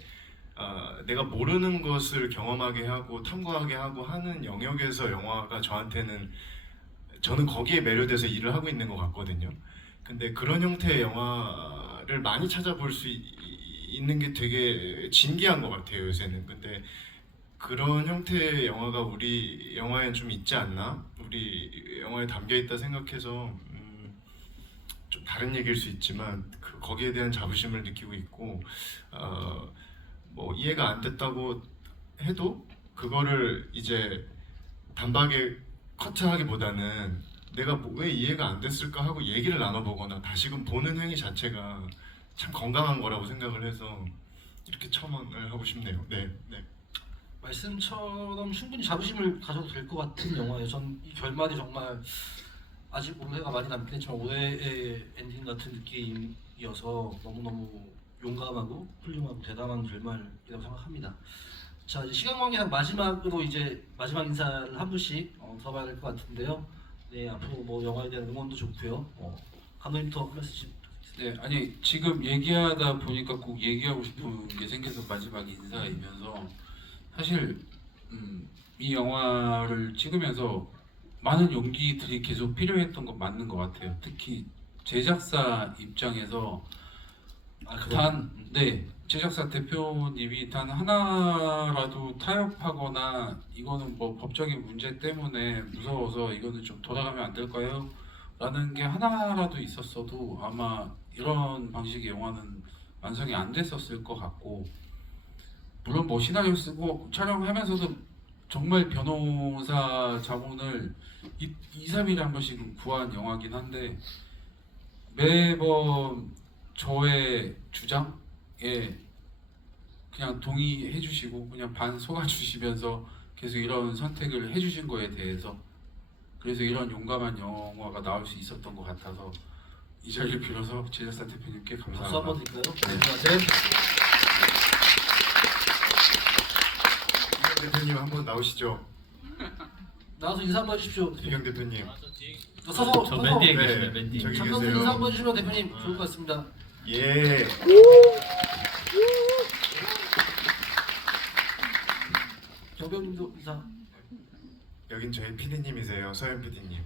내가 모르는 것을 경험하게 하고 탐구하게 하고 하는 영역에서 영화가 저는 거기에 매료돼서 일을 하고 있는 것 같거든요. 근데 그런 형태의 영화를 많이 찾아볼 수 있는 게 되게 진기한 것 같아요, 요새는. 근데 그런 형태의 영화가 우리 영화에 좀 있지 않나? 우리 영화에 담겨 있다 생각해서 좀 다른 얘기일 수 있지만 거기에 대한 자부심을 느끼고 있고 뭐 이해가 안 됐다고 해도 그거를 이제 단박에 커트하기보다는 내가 왜 이해가 안 됐을까 하고 얘기를 나눠보거나 다시금 보는 행위 자체가 참 건강한 거라고 생각을 해서 이렇게 첨언을 하고 싶네요. 네. 말씀처럼 충분히 자부심을 가져도 될 것 같은 영화예요. 전 이 결말이 정말 아직 올해가 많이 남긴 했지만 올해의 엔딩 같은 느낌이어서 너무너무 용감하고 훌륭하고 대단한 결말이라고 생각합니다. 자, 이제 시간 관계상 마지막으로 이제 마지막 인사를 한 분씩 들어봐야 될 것 같은데요. 네, 앞으로 뭐 영화에 대한 응원도 좋고요. 감독님부터 한 말씀. 네, 아니 지금 얘기하다 보니까 꼭 얘기하고 싶은 게 생겨서 마지막 인사이면서 사실 이 영화를 찍으면서 많은 용기들이 계속 필요했던 건 맞는 것 같아요. 특히 제작사 입장에서 제작사 대표님이 단 하나라도 타협하거나 이거는 뭐 법적인 문제 때문에 무서워서 이거는 좀 돌아가면 안 될까요? 라는 게 하나라도 있었어도 아마 이런 방식의 영화는 완성이 안 됐었을 것 같고, 물론 뭐 시나리오 쓰고 촬영하면서도 정말 변호사 자문을 2-3일에 한 번씩은 구한 영화긴 한데 매번 저의 주장에 그냥 동의해 주시고 그냥 반 속아 주시면서 계속 이런 선택을 해 주신 거에 대해서, 그래서 이런 용감한 영화가 나올 수 있었던 것 같아서 이 자리를 빌어서 제작사 대표님께 박수 감사합니다. 한번 드릴까요? 네. 이경 대표님 한번 나오시죠. 나와서 인사 한번 해주십시오. 이경 대표님. 서서 맨 뒤에 네, 계시네, 맨 뒤에. 저기 잠깐 계세요. 인사 한번 해주시면 대표님 좋을 것 같습니다. 예. 경배우님도 인사. 여긴 저희 PD님이세요, 서현 PD님.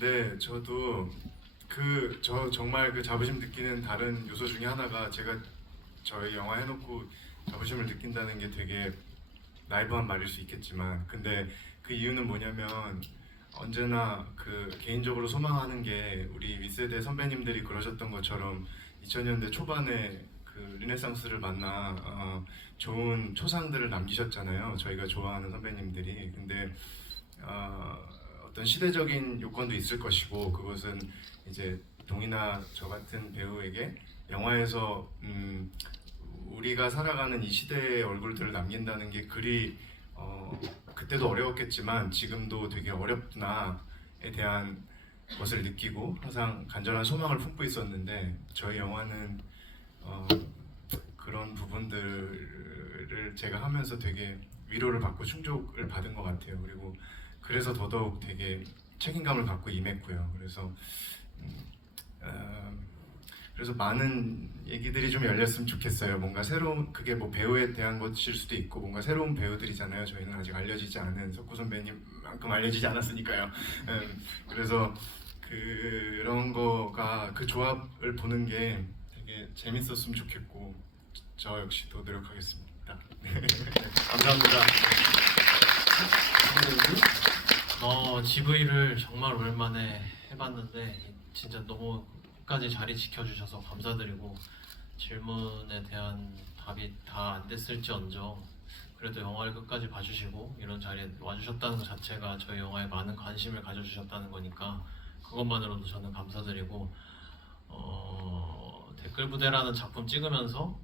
네, 저도 정말 그 자부심 느끼는 다른 요소 중에 하나가 제가 저희 영화 해놓고 자부심을 느낀다는 게 되게 나이브한 말일 수 있겠지만, 근데 그 이유는 뭐냐면 언제나 그 개인적으로 소망하는 게 우리 윗세대 선배님들이 그러셨던 것처럼 2000년대 초반에 그 르네상스를 만나 좋은 초상들을 남기셨잖아요. 저희가 좋아하는 선배님들이. 근데 어떤 시대적인 요건도 있을 것이고, 그것은 이제 동이나 저 같은 배우에게 영화에서 우리가 살아가는 이 시대의 얼굴들을 남긴다는 게 그리 그때도 어려웠겠지만 지금도 되게 어렵구나에 대한 것을 느끼고 항상 간절한 소망을 품고 있었는데, 저희 영화는 그런 부분들을 제가 하면서 되게 위로를 받고 충족을 받은 것 같아요. 그리고 그래서 더더욱 되게 책임감을 갖고 임했고요. 그래서 많은 얘기들이 좀 열렸으면 좋겠어요. 뭔가 새로운, 그게 뭐 배우에 대한 것일 수도 있고, 뭔가 새로운 배우들이잖아요. 저희는 아직 알려지지 않은, 석구 선배님만큼 알려지지 않았으니까요. 그래서 그런 거가, 그 조합을 보는 게 되게 재밌었으면 좋겠고, 저 역시도 노력하겠습니다. 감사합니다. 감사합니다. GV를 정말 오랜만에 해봤는데 진짜 너무 끝까지 자리 지켜주셔서 감사드리고 질문에 대한 답이 다 안 됐을지언정 그래도 영화를 끝까지 봐주시고 이런 자리에 와주셨다는 것 자체가 저희 영화에 많은 관심을 가져주셨다는 거니까 그것만으로도 저는 감사드리고 댓글 부대라는 작품 찍으면서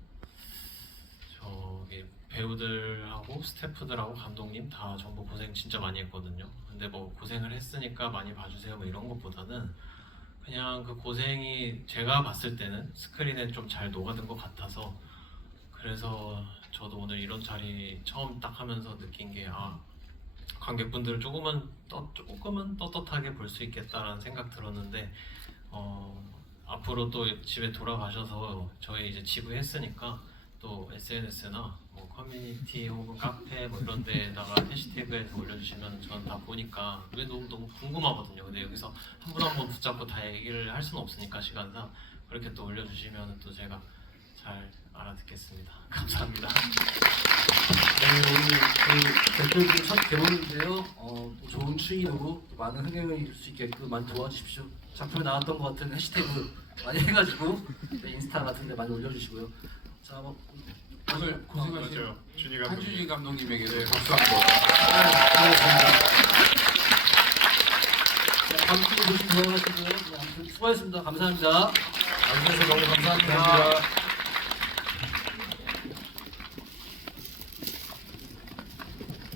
저기 배우들하고 스태프들하고 감독님 다 전부 고생 진짜 많이 했거든요. 근데 뭐 고생을 했으니까 많이 봐주세요 뭐 이런 것보다는 그냥 그 고생이 제가 봤을 때는 스크린에 좀 잘 녹아든 것 같아서 그래서 저도 오늘 이런 자리 처음 딱 하면서 느낀 게 관객분들을 조금은 떳떳하게 볼 수 있겠다라는 생각 들었는데 앞으로 또 집에 돌아가셔서 저희 이제 GV 했으니까 또 SNS나 뭐 커뮤니티 혹은 카페 뭐 이런 데다가 해시태그에서 올려주시면 저는 다 보니까 그게 너무 궁금하거든요. 근데 여기서 한 분 한 분 붙잡고 다 얘기를 할 수는 없으니까 시간상 그렇게 또 올려주시면 또 제가 잘 알아듣겠습니다. 감사합니다. 네, 오늘 그 댓글들 첫 개봉인데요. 또 좋은 추인으로 많은 흥행을 이룰 수 있게끔 많이 도와주십시오. 작품에 나왔던 것 같은 해시태그 많이 해가지고 인스타 같은데 많이 올려주시고요. 자, 오늘 고생하신 맞아요. 준이 감독님. 한준희 감독님에게도 네. 박수 한번. 다음 주도 조심 건강하시고요. 아무튼 수고하셨습니다. 감사합니다. 와주셔서 너무 감사합니다. 감사합니다.